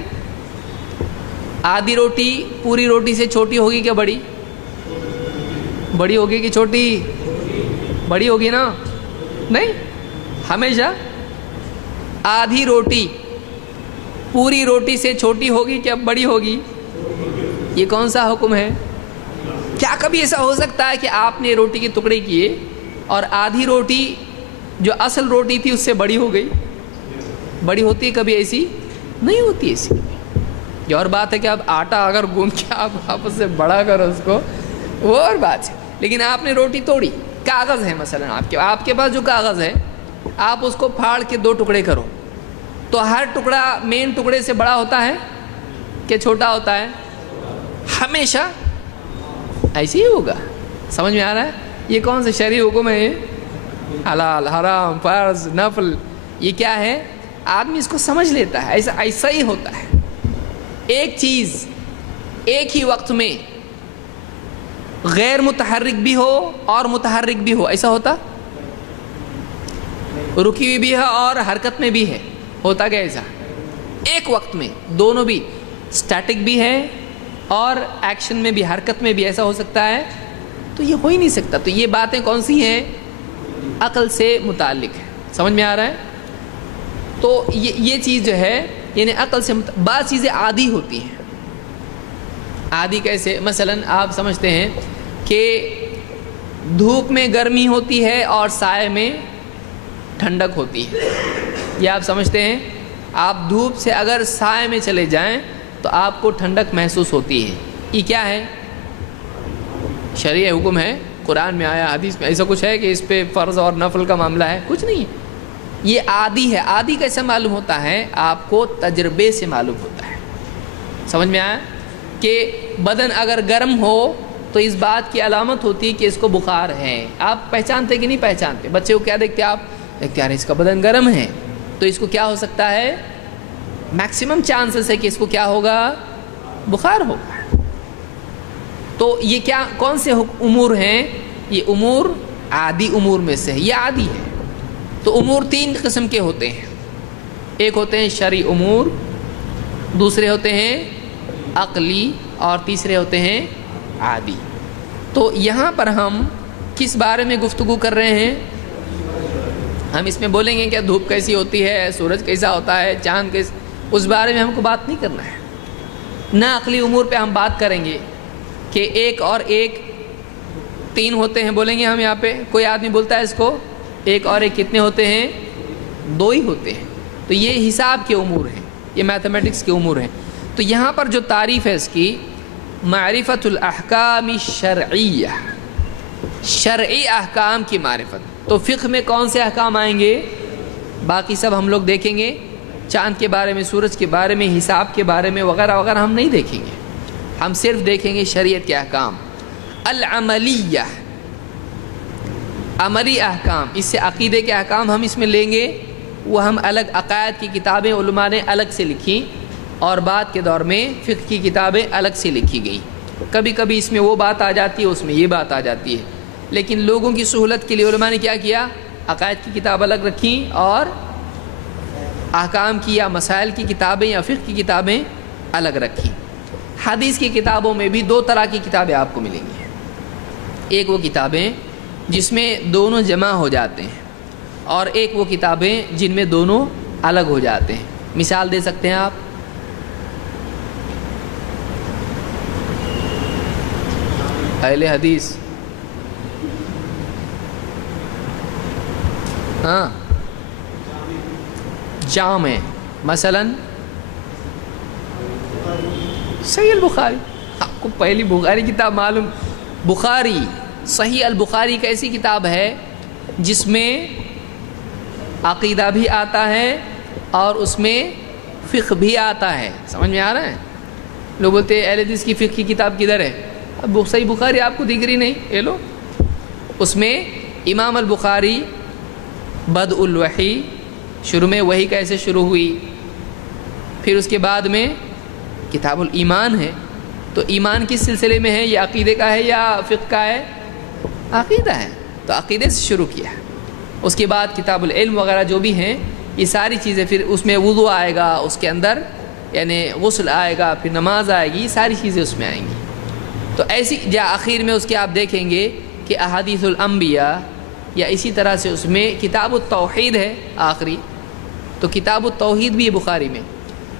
آدھی روٹی پوری روٹی سے چھوٹی ہوگی کیا بڑی؟ بڑی ہوگی کہ چھوٹی؟ بڑی ہوگی نا. نہیں، ہمیشہ آدھی روٹی پوری روٹی سے چھوٹی ہوگی کیا بڑی ہوگی؟ یہ کون سا حکم ہے؟ کیا کبھی ایسا ہو سکتا ہے کہ آپ نے روٹی کے ٹکڑے کیے اور آدھی روٹی جو اصل روٹی تھی اس سے بڑی ہو گئی؟ بڑی ہوتی ہے کبھی؟ ایسی نہیں ہوتی. ایسی یہ اور بات ہے کہ اب آٹا اگر گوندھ کے آپ آپس سے بڑا کرو اس کو، وہ اور بات ہے. لیکن آپ نے روٹی توڑی، کاغذ ہے مثلا آپ کے پاس جو کاغذ ہے آپ اس کو پھاڑ کے 2 ٹکڑے کرو تو ہر ٹکڑا مین ٹکڑے سے بڑا ہوتا ہے کہ چھوٹا ہوتا ہے؟ ہمیشہ ایسے ہی ہوگا. سمجھ میں آ رہا ہے؟ یہ کون سے شرعی حکم ہے؟ حلال، حرام، فرض، نفل، یہ کیا ہے؟ آدمی اس کو سمجھ لیتا ہے. ایسا ہی ہوتا ہے. ایک چیز ایک ہی وقت میں غیر متحرک بھی ہو اور متحرک بھی ہو، ایسا ہوتا؟ رکی ہوئی بھی ہے اور حرکت میں بھی ہے، ہوتا کیا ایسا؟ ایک وقت میں دونوں بھی، سٹیٹک بھی ہے اور ایکشن میں بھی، حرکت میں بھی، ایسا ہو سکتا ہے؟ تو یہ ہو ہی نہیں سکتا. تو یہ باتیں کون سی ہیں؟ عقل سے متعلق ہے. سمجھ میں آ رہا ہے؟ تو یہ چیز جو ہے یعنی عقل سے بعض چیزیں عادی ہوتی ہیں. عادی کیسے؟ مثلا آپ سمجھتے ہیں کہ دھوپ میں گرمی ہوتی ہے اور سائے میں ٹھنڈک ہوتی ہے. یہ آپ سمجھتے ہیں؟ آپ دھوپ سے اگر سائے میں چلے جائیں تو آپ کو ٹھنڈک محسوس ہوتی ہے. یہ کیا ہے؟ شرعی حکم ہے، قرآن میں آیا، حدیث میں. ایسا کچھ ہے کہ اس پہ فرض اور نفل کا معاملہ ہے؟ کچھ نہیں ہے. یہ عادی ہے. عادی کیسے معلوم ہوتا ہے؟ آپ کو تجربے سے معلوم ہوتا ہے. سمجھ میں آیا کہ بدن اگر گرم ہو تو اس بات کی علامت ہوتی ہے کہ اس کو بخار ہے. آپ پہچانتے کہ نہیں پہچانتے؟ بچے کو کیا دیکھتے آپ؟ دیکھتے یار اس کا بدن گرم ہے تو اس کو کیا ہو سکتا ہے؟ میکسیمم چانسز ہے کہ اس کو کیا ہوگا؟ بخار ہوگا. تو یہ کیا کون سے امور ہیں؟ یہ امور عادی امور میں سے ہے. یہ عادی ہے. تو امور 3 قسم کے ہوتے ہیں. ایک ہوتے ہیں شرعی امور، دوسرے ہوتے ہیں عقلی، اور تیسرے ہوتے ہیں عادی. تو یہاں پر ہم کس بارے میں گفتگو کر رہے ہیں؟ ہم اس میں بولیں گے کہ دھوپ کیسی ہوتی ہے، سورج کیسا ہوتا ہے، چاند کیسا، اس بارے میں ہم کو بات نہیں کرنا ہے. نہ عقلی امور پہ ہم بات کریں گے کہ 1 اور 1 3 ہوتے ہیں، بولیں گے ہم یہاں پہ. کوئی آدمی بولتا ہے اس کو 1 اور 1 کتنے ہوتے ہیں؟ 2 ہی ہوتے ہیں. تو یہ حساب کے امور ہیں، یہ میتھمیٹکس کے امور ہیں. تو یہاں پر جو تعریف ہے اس کی، معرفت الاحکام الشرعیہ، شرعی احکام کی معرفت. تو فقہ میں کون سے احکام آئیں گے؟ باقی سب ہم لوگ دیکھیں گے. چاند کے بارے میں، سورج کے بارے میں، حساب کے بارے میں وغیرہ وغیرہ ہم نہیں دیکھیں گے. ہم صرف دیکھیں گے شریعت کے احکام. العملیہ، عملی احکام. اس سے عقیدے کے احکام ہم اس میں لیں گے. وہ ہم الگ، عقائد کی کتابیں علماء نے الگ سے لکھی اور بعد کے دور میں فقہ کی کتابیں الگ سے لکھی گئی. کبھی کبھی اس میں وہ بات آ جاتی ہے، اس میں یہ بات آ جاتی ہے. لیکن لوگوں کی سہولت کے لیے علماء نے کیا کیا؟ عقائد کی کتاب الگ رکھیں اور احکام کی یا مسائل کی کتابیں یا فقہ کی کتابیں الگ رکھیں. حدیث کی کتابوں میں بھی 2 طرح کی کتابیں آپ کو ملیں گی. ایک وہ کتابیں جس میں دونوں جمع ہو جاتے ہیں، اور ایک وہ کتابیں جن میں دونوں الگ ہو جاتے ہیں. مثال دے سکتے ہیں آپ؟ اہل حدیث، ہاں، جامع، مثلا صحیح البخاری. آپ کو پہلی بخاری کتاب معلوم؟ بخاری، صحیح البخاری ایک ایسی کتاب ہے جس میں عقیدہ بھی آتا ہے اور اس میں فقہ بھی آتا ہے. سمجھ میں آ رہا ہے؟ لوگ بولتے ہیں اہل حدیث کی فقہ کی کتاب کدھر ہے؟ اب صحیح بخاری آپ کو دکھ رہی نہیں؟ یہ لو، اس میں امام البخاری بدء الوحی، شروع میں وحی کیسے شروع ہوئی، پھر اس کے بعد میں کتاب الایمان ہے. تو ایمان کس سلسلے میں ہے؟ یہ عقیدے کا ہے یا فقہ کا ہے؟ عقیدہ ہے. تو عقیدے سے شروع کیا. اس کے بعد کتاب العلم وغیرہ جو بھی ہیں، یہ ساری چیزیں، پھر اس میں وضو آئے گا، اس کے اندر یعنی غسل آئے گا، پھر نماز آئے گی، یہ ساری چیزیں اس میں آئیں گی. تو ایسی یا آخر میں اس کے آپ دیکھیں گے کہ احادیث الانبیاء، یا اسی طرح سے اس میں کتاب التوحید ہے آخری. تو کتاب التوحید بھی ہے بخاری میں.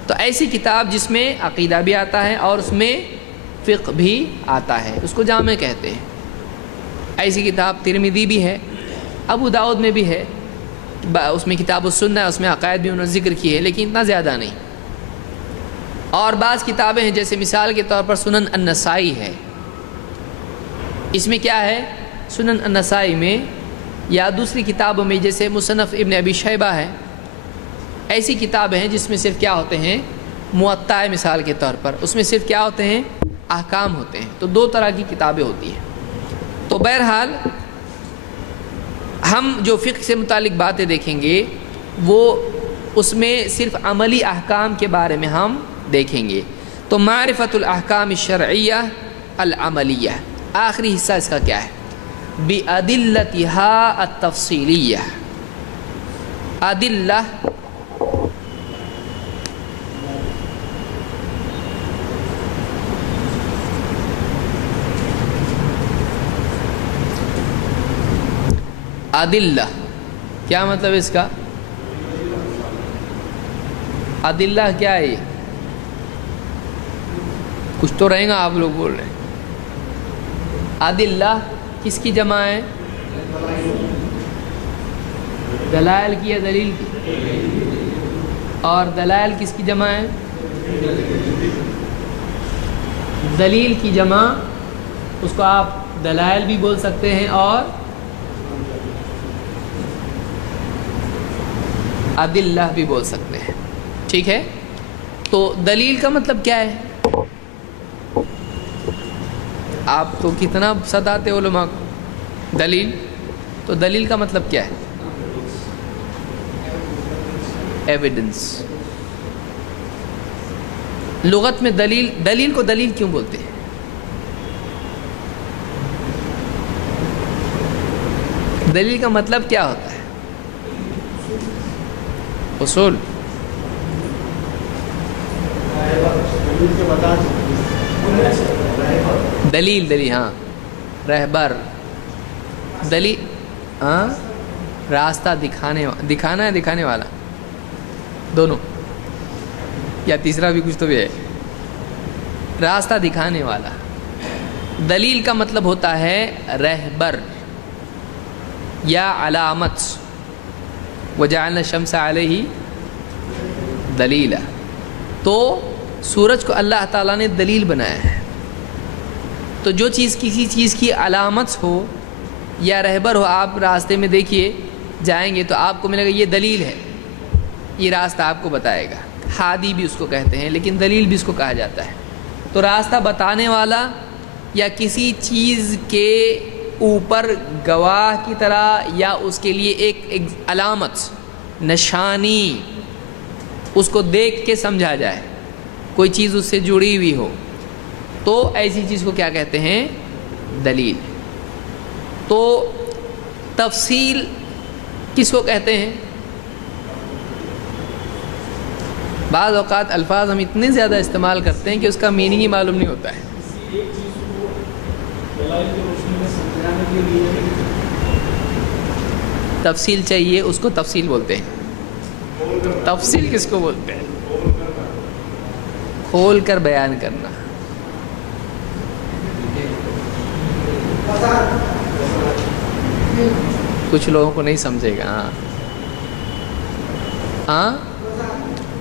تو ایسی کتاب جس میں عقیدہ بھی آتا ہے اور اس میں فقہ بھی آتا ہے، اس کو جامع کہتے ہیں. ایسی کتاب ترمذی بھی ہے، ابو داؤد میں بھی ہے. اس میں کتاب السنہ ہے، اس میں عقائد بھی انہوں نے ذکر کی ہے، لیکن اتنا زیادہ نہیں. اور بعض کتابیں ہیں جیسے مثال کے طور پر سنن النسائی ہے. اس میں کیا ہے؟ سنن النسائی میں یا دوسری کتابوں میں جیسے مصنف ابن ابی شیبہ ہے، ایسی کتابیں ہیں جس میں صرف کیا ہوتے ہیں، موطا ہے مثال کے طور پر، اس میں صرف کیا ہوتے ہیں، احکام ہوتے ہیں. تو دو طرح کی کتابیں ہوتی ہیں. تو بہرحال ہم جو فقہ سے متعلق باتیں دیکھیں گے وہ اس میں صرف عملی احکام کے بارے میں ہم دیکھیں گے. تو معرفت الاحکام الشرعیہ العملیہ، آخری حصہ اس کا کیا ہے، بِأَدِلَّتِهَا التفصیلیہ. ادلہ ادلہ کیا مطلب اس کا، ادلہ کیا ہے، کچھ تو رہے گا، آپ لوگ بول رہے ہیں. ادلہ کس کی جمع ہے، دلائل کی یا دلیل کی، اور دلائل کس کی جمع ہے، دلیل کی جمع. اس کو آپ دلائل بھی بول سکتے ہیں اور ادلہ بھی بول سکتے ہیں. ٹھیک ہے. تو دلیل کا مطلب کیا ہے، آپ تو کتنا ستاتے علماء کو، دلیل، تو دلیل کا مطلب کیا ہے، ایویڈنس. لغت میں دلیل کو دلیل کیوں بولتے ہیں، دلیل کا مطلب کیا ہوتا ہے، اصول. دلیل ہاں، رہبر، دلیل ہاں، راستہ دکھانا ہے، دکھانے والا، دونوں، یا تیسرا بھی کچھ تو بھی ہے، راستہ دکھانے والا. دلیل کا مطلب ہوتا ہے رہبر یا علامت. وَجَعَلْنَا الشَّمْسَ عَلَيْهِ دلیلا. تو سورج کو اللہ تعالیٰ نے دلیل بنایا ہے. تو جو چیز کسی چیز کی علامت ہو یا رہبر ہو، آپ راستے میں دیکھیے جائیں گے تو آپ کو ملے گا یہ دلیل ہے، یہ راستہ آپ کو بتائے گا. ہادی بھی اس کو کہتے ہیں، لیکن دلیل بھی اس کو کہا جاتا ہے. تو راستہ بتانے والا یا کسی چیز کے اوپر گواہ کی طرح، یا اس کے لیے ایک علامت، نشانی، اس کو دیکھ کے سمجھا جائے، کوئی چیز اس سے جڑی ہوئی ہو، تو ایسی چیز کو کیا کہتے ہیں، دلیل. تو تفصیل کس کو کہتے ہیں، بعض اوقات الفاظ ہم اتنے زیادہ استعمال کرتے ہیں کہ اس کا میننگ ہی معلوم نہیں ہوتا ہے. تفصیل چاہیے، اس کو تفصیل بولتے ہیں. تفصیل کس کو بولتے ہیں، کھول کر بیان کرنا. کچھ لوگوں کو نہیں سمجھے گا. ہاں،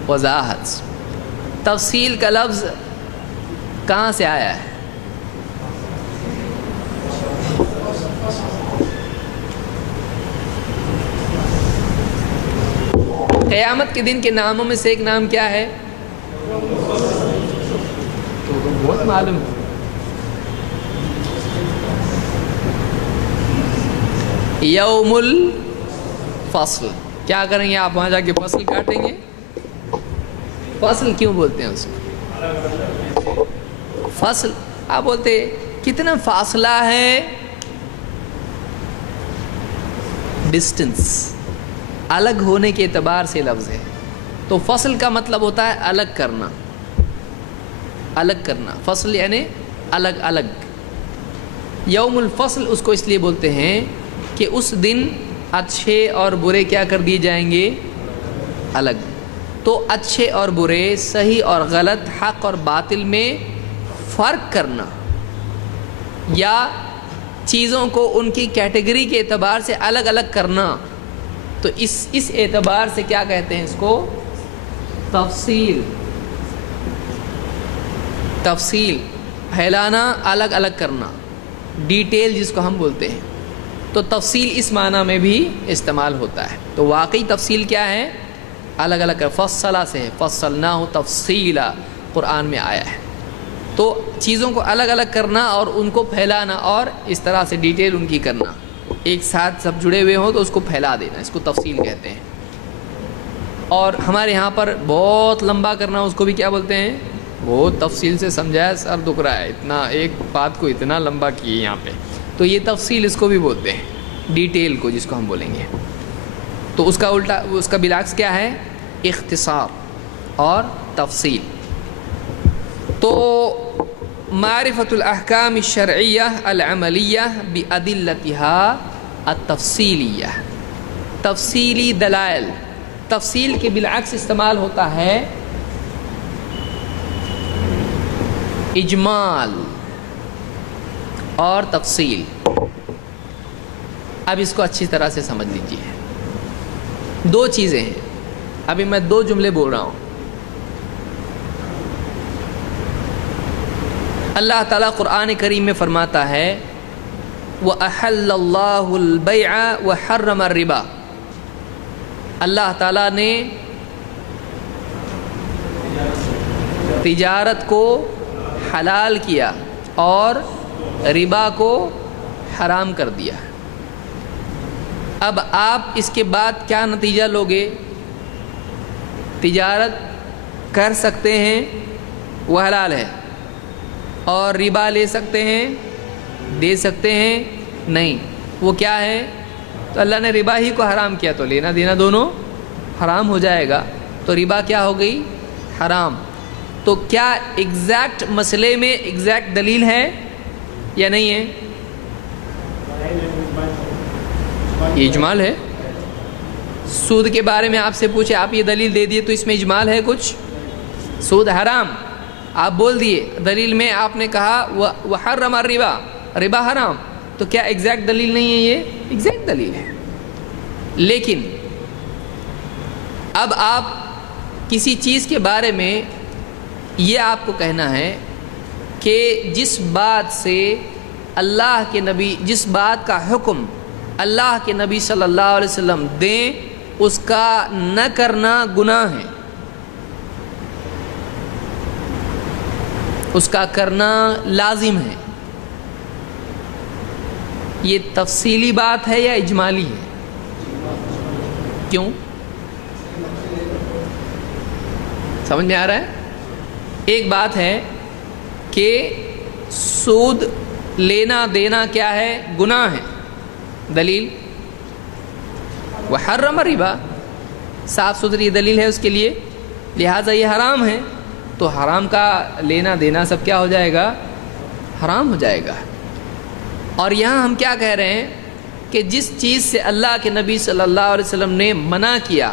وضاحت. تفصیل کا لفظ کہاں سے آیا ہے، قیامت کے دن کے ناموں میں سے ایک نام کیا ہے، تو بہت معلوم ہے. یوم الفصل. کیا کریں گے آپ، وہاں جا کے فصل کاٹیں گے. فصل کیوں بولتے ہیں اس کو، فصل آپ بولتے کتنا فاصلہ ہے، ڈسٹنس، الگ ہونے کے اعتبار سے لفظ ہے. تو فصل کا مطلب ہوتا ہے الگ کرنا، الگ کرنا. فصل یعنی الگ الگ. یوم الفصل اس کو اس لیے بولتے ہیں کہ اس دن اچھے اور برے کیا کر دیے جائیں گے، الگ. تو اچھے اور برے، صحیح اور غلط، حق اور باطل میں فرق کرنا، یا چیزوں کو ان کی کیٹیگری کے اعتبار سے الگ الگ کرنا. تو اس اعتبار سے کیا کہتے ہیں اس کو، تفصیل. تفصیل پھیلانا، الگ الگ کرنا، ڈیٹیل جس کو ہم بولتے ہیں. تو تفصیل اس معنی میں بھی استعمال ہوتا ہے. تو واقعی تفصیل کیا ہے؟ الگ الگ فصلہ سے ہے، فصلناہ تفصیلا قرآن میں آیا ہے. تو چیزوں کو الگ الگ کرنا اور ان کو پھیلانا اور اس طرح سے ڈیٹیل ان کی کرنا، ایک ساتھ سب جڑے ہوئے ہوں تو اس کو پھیلا دینا، اس کو تفصیل کہتے ہیں. اور ہمارے یہاں پر بہت لمبا کرنا اس کو بھی کیا بولتے ہیں؟ بہت تفصیل سے سمجھایا، سر دکھ رہا ہے، اتنا ایک بات کو اتنا لمبا کیے یہاں پہ. تو یہ تفصیل اس کو بھی بولتے ہیں، ڈیٹیل کو جس کو ہم بولیں گے. تو اس کا الٹا، اس کا بالعکس کیا ہے؟ اختصار اور تفصیل. تو معرفت الاحکام الشرعیہ العملیہ بادلتها التفصیلیہ، تفصیلی دلائل. تفصیل کے بالعکس استعمال ہوتا ہے اجمال اور تفصیل. اب اس کو اچھی طرح سے سمجھ لیجیے. دو چیزیں ہیں، ابھی میں دو جملے بول رہا ہوں. اللہ تعالیٰ قرآن کریم میں فرماتا ہے وَأَحَلَّ اللَّهُ الْبَيْعَ وَحَرَّمَ الرِّبَا. اللہ تعالیٰ نے تجارت کو حلال کیا اور ربا کو حرام کر دیا. اب آپ اس کے بعد کیا نتیجہ لوگے؟ تجارت کر سکتے ہیں، وہ حلال ہے، اور ربا لے سکتے ہیں، دے سکتے ہیں، نہیں، وہ کیا ہے؟ تو اللہ نے ربا ہی کو حرام کیا تو لینا دینا دونوں حرام ہو جائے گا. تو ربا کیا ہو گئی؟ حرام. تو کیا ایگزیکٹ مسئلے میں ایگزیکٹ دلیل ہے یا نہیں ہے؟ یہ اجمال ہے. سود کے بارے میں آپ سے پوچھے، آپ یہ دلیل دے دیے تو اس میں اجمال ہے کچھ؟ سود حرام آپ بول دیے، دلیل میں آپ نے کہا وحرم الربا، ربا حرام. تو کیا ایگزیکٹ دلیل نہیں ہے؟ یہ ایگزیکٹ دلیل ہے. لیکن اب آپ کسی چیز کے بارے میں یہ آپ کو کہنا ہے کہ جس بات سے اللہ کے نبی، جس بات کا حکم اللہ کے نبی صلی اللہ علیہ وسلم دیں، اس کا نہ کرنا گناہ ہے، اس کا کرنا لازم ہے. یہ تفصیلی بات ہے یا اجمالی ہے؟ کیوں؟ سمجھ میں آ رہا ہے؟ ایک بات ہے کہ سود لینا دینا کیا ہے؟ گناہ ہے. دلیل وحرم الربا، صاف ستھری دلیل ہے اس کے لیے، لہٰذا یہ حرام ہے. تو حرام کا لینا دینا سب کیا ہو جائے گا؟ حرام ہو جائے گا. اور یہاں ہم کیا کہہ رہے ہیں کہ جس چیز سے اللہ کے نبی صلی اللہ علیہ وسلم نے منع کیا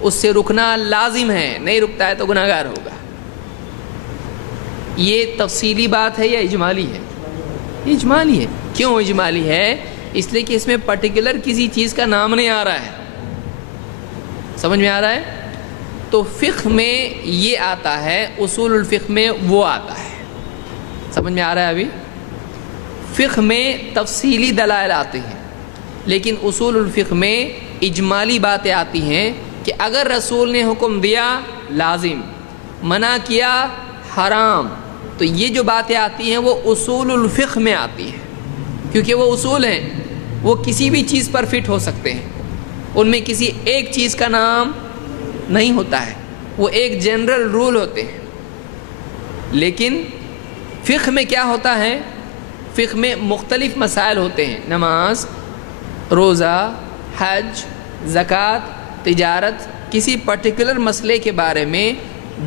اس سے رکنا لازم ہے، نہیں رکتا ہے تو گناہ گار ہوگا. یہ تفصیلی بات ہے یا اجمالی ہے؟ یہ اجمالی ہے. کیوں اجمالی ہے؟ اس لیے کہ اس میں پرٹیکولر کسی چیز کا نام نہیں آ رہا ہے. سمجھ میں آ رہا ہے؟ تو فقہ میں یہ آتا ہے، اصول الفقہ میں وہ آتا ہے. سمجھ میں آ رہا ہے؟ ابھی فقہ میں تفصیلی دلائل آتے ہیں، لیکن اصول الفقہ میں اجمالی باتیں آتی ہیں کہ اگر رسول نے حکم دیا لازم، منع کیا حرام، تو یہ جو باتیں آتی ہیں وہ اصول الفقہ میں آتی ہیں، کیونکہ وہ اصول ہیں، وہ کسی بھی چیز پر فٹ ہو سکتے ہیں. ان میں کسی ایک چیز کا نام نہیں ہوتا ہے، وہ ایک جنرل رول ہوتے ہیں. لیکن فقہ میں کیا ہوتا ہے؟ فقہ میں مختلف مسائل ہوتے ہیں، نماز، روزہ، حج، زکوٰۃ، تجارت. کسی پرٹیکولر مسئلے کے بارے میں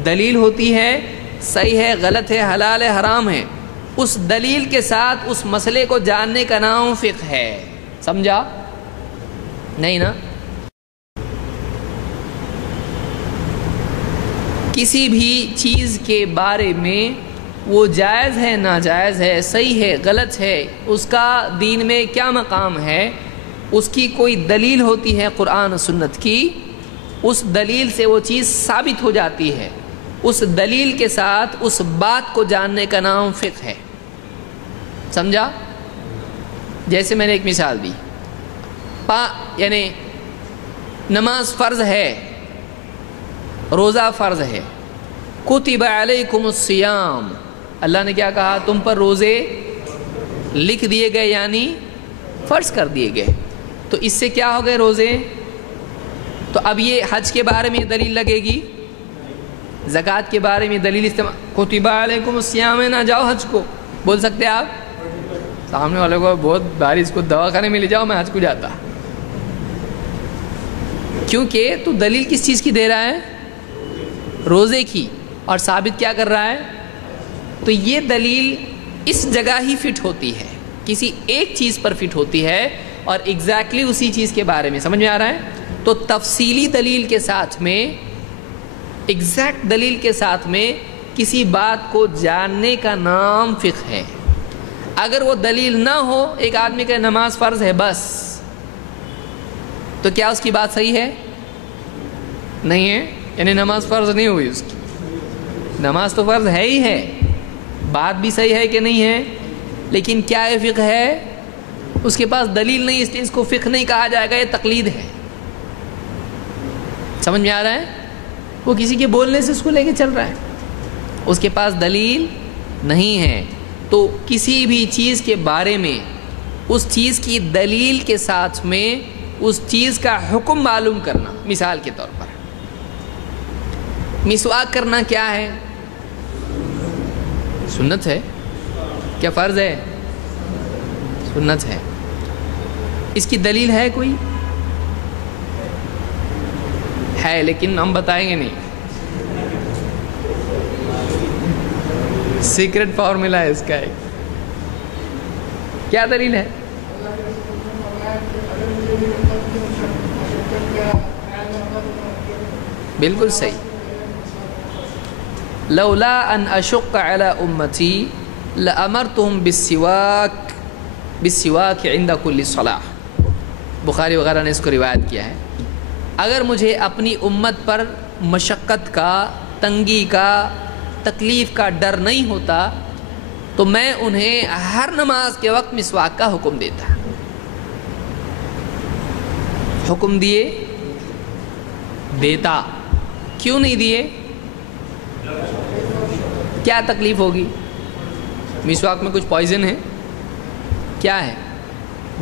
دلیل ہوتی ہے، صحیح ہے، غلط ہے، حلال ہے، حرام ہے. اس دلیل کے ساتھ اس مسئلے کو جاننے کا نام فقہ ہے. سمجھا؟ نہیں نا؟ کسی بھی چیز کے بارے میں وہ جائز ہے، ناجائز ہے، صحیح ہے، غلط ہے، اس کا دین میں کیا مقام ہے، اس کی کوئی دلیل ہوتی ہے قرآن و سنت کی، اس دلیل سے وہ چیز ثابت ہو جاتی ہے. اس دلیل کے ساتھ اس بات کو جاننے کا نام فقہ ہے. سمجھا؟ جیسے میں نے ایک مثال دی، یعنی نماز فرض ہے، روزہ فرض ہے. کتب علیکم الصیام، اللہ نے کیا کہا؟ تم پر روزے لکھ دیے گئے، یعنی فرض کر دیے گئے. تو اس سے کیا ہو گئے روزے؟ تو اب یہ حج کے بارے میں دلیل لگے گی، زکوٰۃ کے بارے میں دلیل استعمال. کتب علیکم الصیام، نہ جاؤ حج کو، بول سکتے آپ؟ سامنے والے کو بہت بھاری، اس کو دواخانے میں لے جاؤ، میں حج کو جاتا. کیونکہ تو دلیل کس چیز کی دے رہا ہے؟ روزے کی. اور ثابت کیا کر رہا ہے؟ تو یہ دلیل اس جگہ ہی فٹ ہوتی ہے، کسی ایک چیز پر فٹ ہوتی ہے، اور ایگزیکٹلی اسی چیز کے بارے میں. سمجھ میں آ رہا ہے؟ تو تفصیلی دلیل کے ساتھ میں، ایگزیکٹ دلیل کے ساتھ میں کسی بات کو جاننے کا نام فقہ ہے. اگر وہ دلیل نہ ہو، ایک آدمی کا نماز فرض ہے بس، تو کیا اس کی بات صحیح ہے؟ نہیں ہے. یعنی نماز فرض نہیں ہوئی اس کی. نماز تو فرض ہے ہی ہے، بات بھی صحیح ہے کہ نہیں ہے، لیکن کیا یہ فقہ ہے؟ اس کے پاس دلیل نہیں، اس لیے اس کو فقہ نہیں کہا جائے گا، یہ تقلید ہے. سمجھ میں آ رہا ہے؟ وہ کسی کے بولنے سے اس کو لے کے چل رہا ہے، اس کے پاس دلیل نہیں ہے. تو کسی بھی چیز کے بارے میں اس چیز کی دلیل کے ساتھ میں اس چیز کا حکم معلوم کرنا. مثال کے طور پر مسواک کرنا کیا ہے؟ سنت ہے. کیا فرض ہے؟ سنت ہے. اس کی دلیل ہے کوئی؟ ہے، لیکن ہم بتائیں گے نہیں. سیکرٹ فارمولا ہے اس کا ایک. کیا دلیل ہے؟ بالکل صحیح. لولا ان اشق علی امتی لامرتهم بالسواک عند کل صلاۃ. بخاری وغیرہ نے اس کو روایت کیا ہے. اگر مجھے اپنی امت پر مشقت کا، تنگی کا، تکلیف کا ڈر نہیں ہوتا تو میں انہیں ہر نماز کے وقت مسواک کا حکم دیتا. حکم دیتا. کیوں نہیں دیے؟ کیا تکلیف ہوگی؟ مسواک میں کچھ پوائزن ہے؟ کیا ہے؟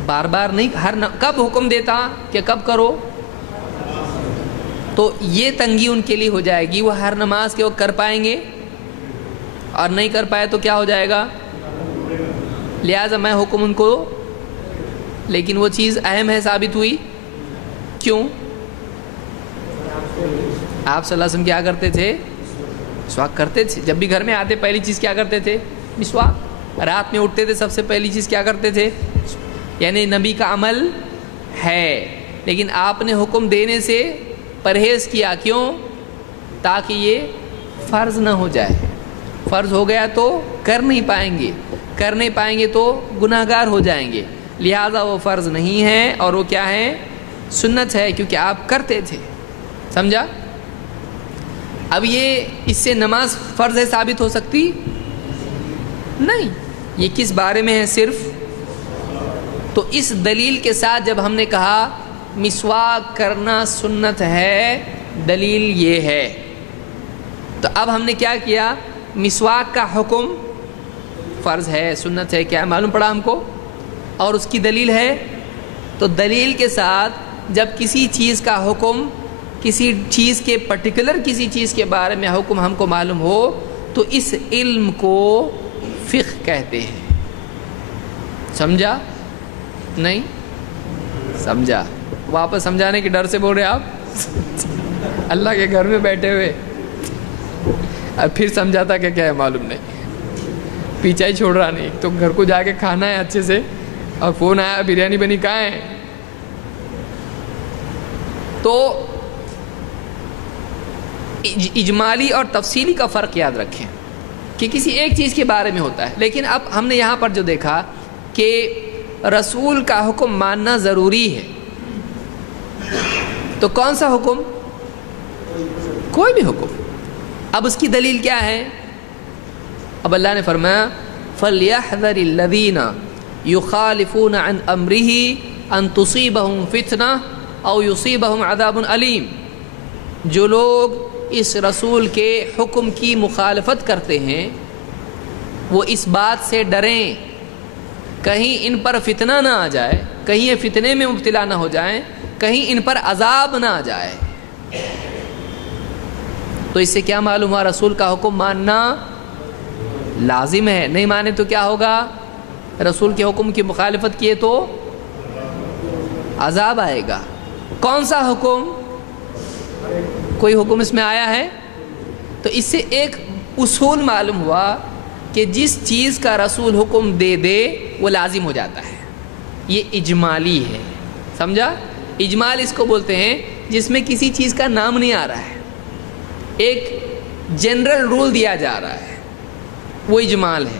بار بار نہیں، کب حکم دیتا کہ کب کرو؟ تو یہ تنگی ان کے لیے ہو جائے گی. وہ ہر نماز کے وقت کر پائیں گے، اور نہیں کر پائے تو کیا ہو جائے گا؟ لہٰذا میں حکم ان کو. لیکن وہ چیز اہم ہے، ثابت ہوئی. کیوں؟ آپ صلی اللہ علیہ وسلم کیا کرتے تھے؟ مسواک کرتے تھے. جب بھی گھر میں آتے پہلی چیز کیا کرتے تھے؟ مسواک. رات میں اٹھتے تھے سب سے پہلی چیز کیا کرتے تھے؟ یعنی نبی کا عمل ہے، لیکن آپ نے حکم دینے سے پرہیز کیا. کیوں؟ تاکہ یہ فرض نہ ہو جائے. فرض ہو گیا تو کر نہیں پائیں گے تو گناہ گار ہو جائیں گے. لہذا وہ فرض نہیں ہے، اور وہ کیا ہے؟ سنت ہے، کیونکہ آپ کرتے تھے. سمجھا؟ اب یہ اس سے نماز فرض ہے ثابت ہو سکتی نہیں. یہ کس بارے میں ہے؟ صرف. تو اس دلیل کے ساتھ جب ہم نے کہا مسواک کرنا سنت ہے، دلیل یہ ہے، تو اب ہم نے کیا کیا؟ مسواک کا حکم فرض ہے، سنت ہے، کیا معلوم پڑا ہم کو، اور اس کی دلیل ہے. تو دلیل کے ساتھ جب کسی چیز کا حکم، کسی چیز کے پرٹیکولر کسی چیز کے بارے میں حکم ہم کو معلوم ہو تو اس علم کو فقہ کہتے ہیں. سمجھا؟ نہیں سمجھا؟ واپس سمجھانے کے ڈر سے بول رہے آپ اللہ کے گھر میں بیٹھے ہوئے. اب پھر سمجھاتا کہ کیا ہے معلوم نہیں، پیچھا ہی چھوڑ رہا نہیں. تو گھر کو جا کے کھانا ہے اچھے سے، اور فون آیا بریانی بنی، کہاں ہے؟ تو اجمالی اور تفصیلی کا فرق یاد رکھیں کہ کسی ایک چیز کے بارے میں ہوتا ہے. لیکن اب ہم نے یہاں پر جو دیکھا کہ رسول کا حکم ماننا ضروری ہے، تو کون سا حکم؟ کوئی بھی حکم. اب اس کی دلیل کیا ہے؟ اب اللہ نے فرمایا فَلْيَحْذَرِ الَّذِينَ يُخَالِفُونَ عَنْ أَمْرِهِ ان تصیبہم فتنہ او یصیبہم عذاب علیم. جو لوگ اس رسول کے حکم کی مخالفت کرتے ہیں وہ اس بات سے ڈریں کہیں ان پر فتنہ نہ آ جائے، کہیں یہ فتنے میں مبتلا نہ ہو جائیں، کہیں ان پر عذاب نہ آ جائے. تو اس سے کیا معلوم ہوا؟ رسول کا حکم ماننا لازم ہے. نہیں مانے تو کیا ہوگا؟ رسول کے حکم کی مخالفت کیے تو عذاب آئے گا. کون سا حکم؟ کوئی حکم اس میں آیا ہے؟ تو اس سے ایک اصول معلوم ہوا کہ جس چیز کا رسول حکم دے دے وہ لازم ہو جاتا ہے. یہ اجمالی ہے، سمجھا؟ اجمال اس کو بولتے ہیں جس میں کسی چیز کا نام نہیں آ رہا ہے، ایک جنرل رول دیا جا رہا ہے، وہ اجمال ہے.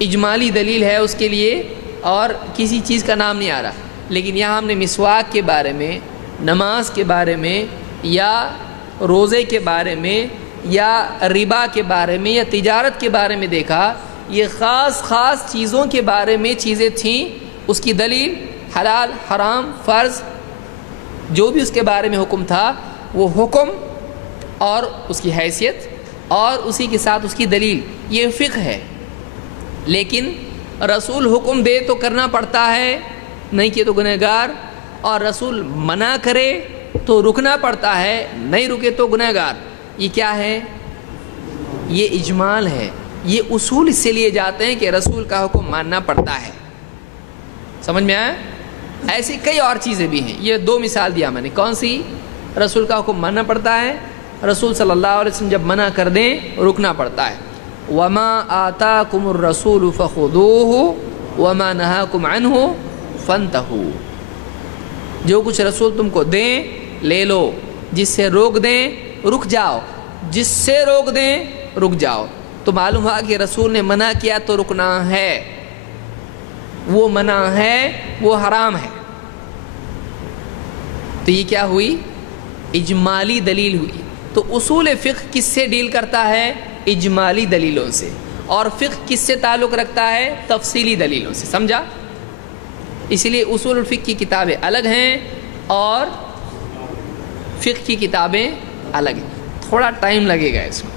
اجمالی دلیل ہے اس کے لیے اور کسی چیز کا نام نہیں آ رہا. لیکن یہاں ہم نے مسواک کے بارے میں، نماز کے بارے میں، یا روزے کے بارے میں، یا ربا کے بارے میں، یا تجارت کے بارے میں دیکھا. یہ خاص چیزوں کے بارے میں چیزیں تھیں، اس کی دلیل حلال، حرام، فرض، جو بھی اس کے بارے میں حکم تھا وہ حکم اور اس کی حیثیت اور اسی کے ساتھ اس کی دلیل، یہ فقہ ہے. لیکن رسول حکم دے تو کرنا پڑتا ہے، نہیں کیے تو گنہگار، اور رسول منع کرے تو رکنا پڑتا ہے، نہیں رکے تو گنہگار. یہ کیا ہے؟ یہ اجمال ہے. یہ اصول اس سے لیے جاتے ہیں کہ رسول کا حکم ماننا پڑتا ہے. سمجھ میں آیا؟ ایسی کئی اور چیزیں بھی ہیں. یہ دو مثال دیا میں نے. کون سی؟ رسول کا حکم ماننا پڑتا ہے، رسول صلی اللہ علیہ وسلم جب منع کر دیں رکنا پڑتا ہے. وَمَا آتَاكُمُ الرَّسُولُ فَخُذُوهُ وَمَا نَهَاكُمْ عَنْهُ فَانْتَهُوا. جو کچھ رسول تم کو دیں لے لو، جس سے روک دیں رک جاؤ، جس سے روک دیں رک جاؤ. تو معلوم ہوا کہ رسول نے منع کیا تو رکنا ہے، وہ منع ہے، وہ حرام ہے. تو یہ کیا ہوئی؟ اجمالی دلیل ہوئی. تو اصول فقہ کس سے ڈیل کرتا ہے؟ اجمالی دلیلوں سے. اور فقہ کس سے تعلق رکھتا ہے؟ تفصیلی دلیلوں سے. سمجھا؟ اسی لیے اصول الفقہ کی کتابیں الگ ہیں اور فقہ کی کتابیں الگ ہیں. تھوڑا ٹائم لگے گا اس میں،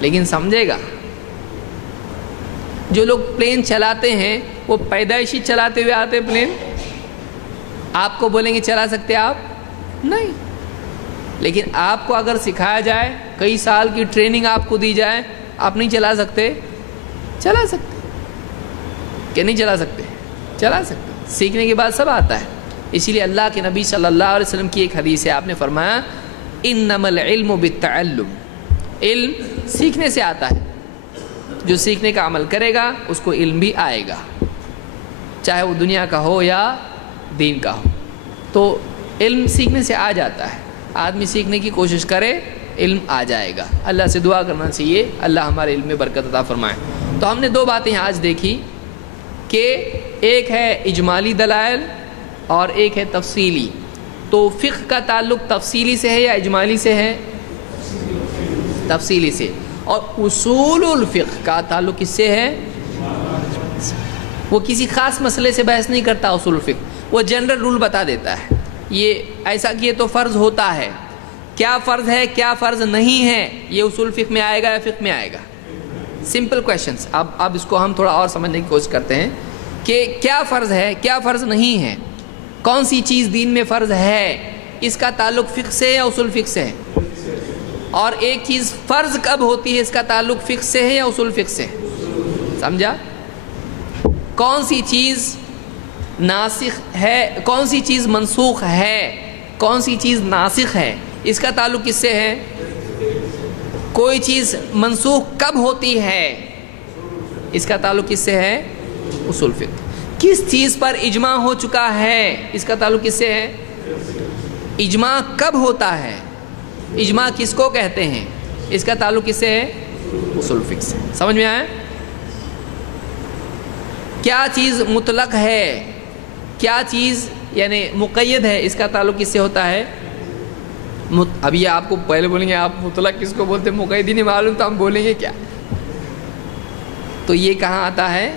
لیکن سمجھے گا. جو لوگ پلین چلاتے ہیں وہ پیدائشی چلاتے ہوئے آتے پلین. آپ کو بولیں گے چلا سکتے آپ؟ نہیں. لیکن آپ کو اگر سکھایا جائے، کئی سال کی ٹریننگ آپ کو دی جائے، آپ نہیں چلا سکتے؟ چلا سکتے. کہ نہیں چلا سکتے؟ چلا سکتے. سیکھنے کے بعد سب آتا ہے. اسی لیے اللہ کے نبی صلی اللہ علیہ وسلم کی ایک حدیث ہے، آپ نے فرمایا انما العلم بالتعلم. علم سیکھنے سے آتا ہے. جو سیکھنے کا عمل کرے گا اس کو علم بھی آئے گا، چاہے وہ دنیا کا ہو یا دین کا ہو. تو علم سیکھنے سے آ جاتا ہے. آدمی سیکھنے کی کوشش کرے علم آ جائے گا. اللہ سے دعا کرنا چاہیے اللہ ہمارے علم میں برکت عطا فرمائے. تو ہم نے دو باتیں آج دیکھی کہ ایک ہے اجمالی دلائل اور ایک ہے تفصیلی. تو فقہ کا تعلق تفصیلی سے ہے یا اجمالی سے ہے؟ تفصیلی سے. اور اصول الفقہ کا تعلق کس سے ہے؟ وہ کسی خاص مسئلے سے بحث نہیں کرتا. اصول الفقہ وہ جنرل رول بتا دیتا ہے، یہ ایسا کیے تو فرض ہوتا ہے، کیا فرض ہے کیا فرض نہیں ہے، یہ اصول فقہ میں آئے گا یا فقہ میں آئے گا؟ Simple questions. اب اس کو ہم تھوڑا اور سمجھنے کی کوشش کرتے ہیں کہ کیا فرض ہے کیا فرض نہیں ہے، کون سی چیز دین میں فرض ہے، اس کا تعلق فقہ سے یا اصول فقہ سے ہے. اور ایک چیز فرض کب ہوتی ہے، اس کا تعلق فقہ سے ہے یا اصول فقہ سے. سمجھا؟ کون سی چیز ناسخ ہے، کون سی چیز منسوخ ہے، کون سی چیز ناسخ ہے، اس کا تعلق کس سے ہے؟ کوئی چیز منسوخ کب ہوتی ہے، اس کا تعلق کس سے ہے؟ اصول فقہ. کس چیز پر اجماع ہو چکا ہے، اس کا تعلق کس سے ہے؟ اجماع کب ہوتا ہے، اجماع کس کو کہتے ہیں، اس کا تعلق کس سے ہے؟ اصول فقہ سے. سمجھ میں آیا؟ کیا چیز مطلق ہے، کیا چیز یعنی مقید ہے، اس کا تعلق کس سے ہوتا ہے؟ اب یہ آپ کو پہلے بولیں گے آپ مطلق کس کو بولتے ہیں، مقید ہی نہیں معلوم تو ہم بولیں گے کیا. تو یہ کہاں آتا ہے؟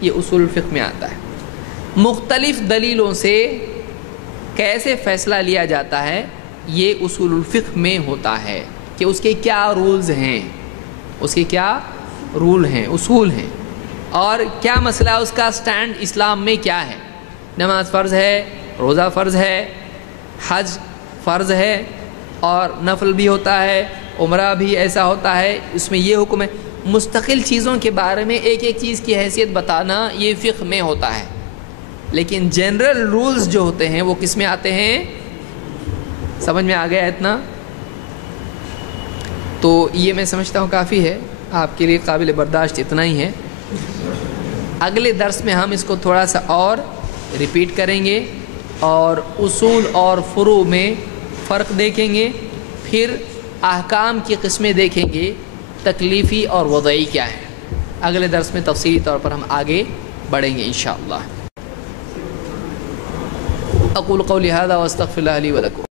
یہ اصول فقہ میں آتا ہے. مختلف دلیلوں سے کیسے فیصلہ لیا جاتا ہے یہ اصول الفقہ میں ہوتا ہے کہ اس کے کیا رولز ہیں، اس کے کیا رول ہیں، اصول ہیں، اور کیا مسئلہ اس کا سٹینڈ اسلام میں کیا ہے۔ نماز فرض ہے، روزہ فرض ہے، حج فرض ہے اور نفل بھی ہوتا ہے، عمرہ بھی ایسا ہوتا ہے، اس میں یہ حکم ہے۔ مستقل چیزوں کے بارے میں ایک ایک چیز کی حیثیت بتانا یہ فقہ میں ہوتا ہے، لیکن جنرل رولز جو ہوتے ہیں وہ کس میں آتے ہیں؟ سمجھ میں آ گیا اتنا؟ تو یہ میں سمجھتا ہوں کافی ہے آپ کے لیے، قابل برداشت اتنا ہی ہے۔ اگلے درس میں ہم اس کو تھوڑا سا اور ریپیٹ کریں گے اور اصول اور فروع میں فرق دیکھیں گے، پھر احکام کی قسمیں دیکھیں گے، تکلیفی اور وضعی کیا ہے۔ اگلے درس میں تفصیلی طور پر ہم آگے بڑھیں گے انشاءاللہ۔ اقول قولی ھذا واستغفر اللہ لی ولکم۔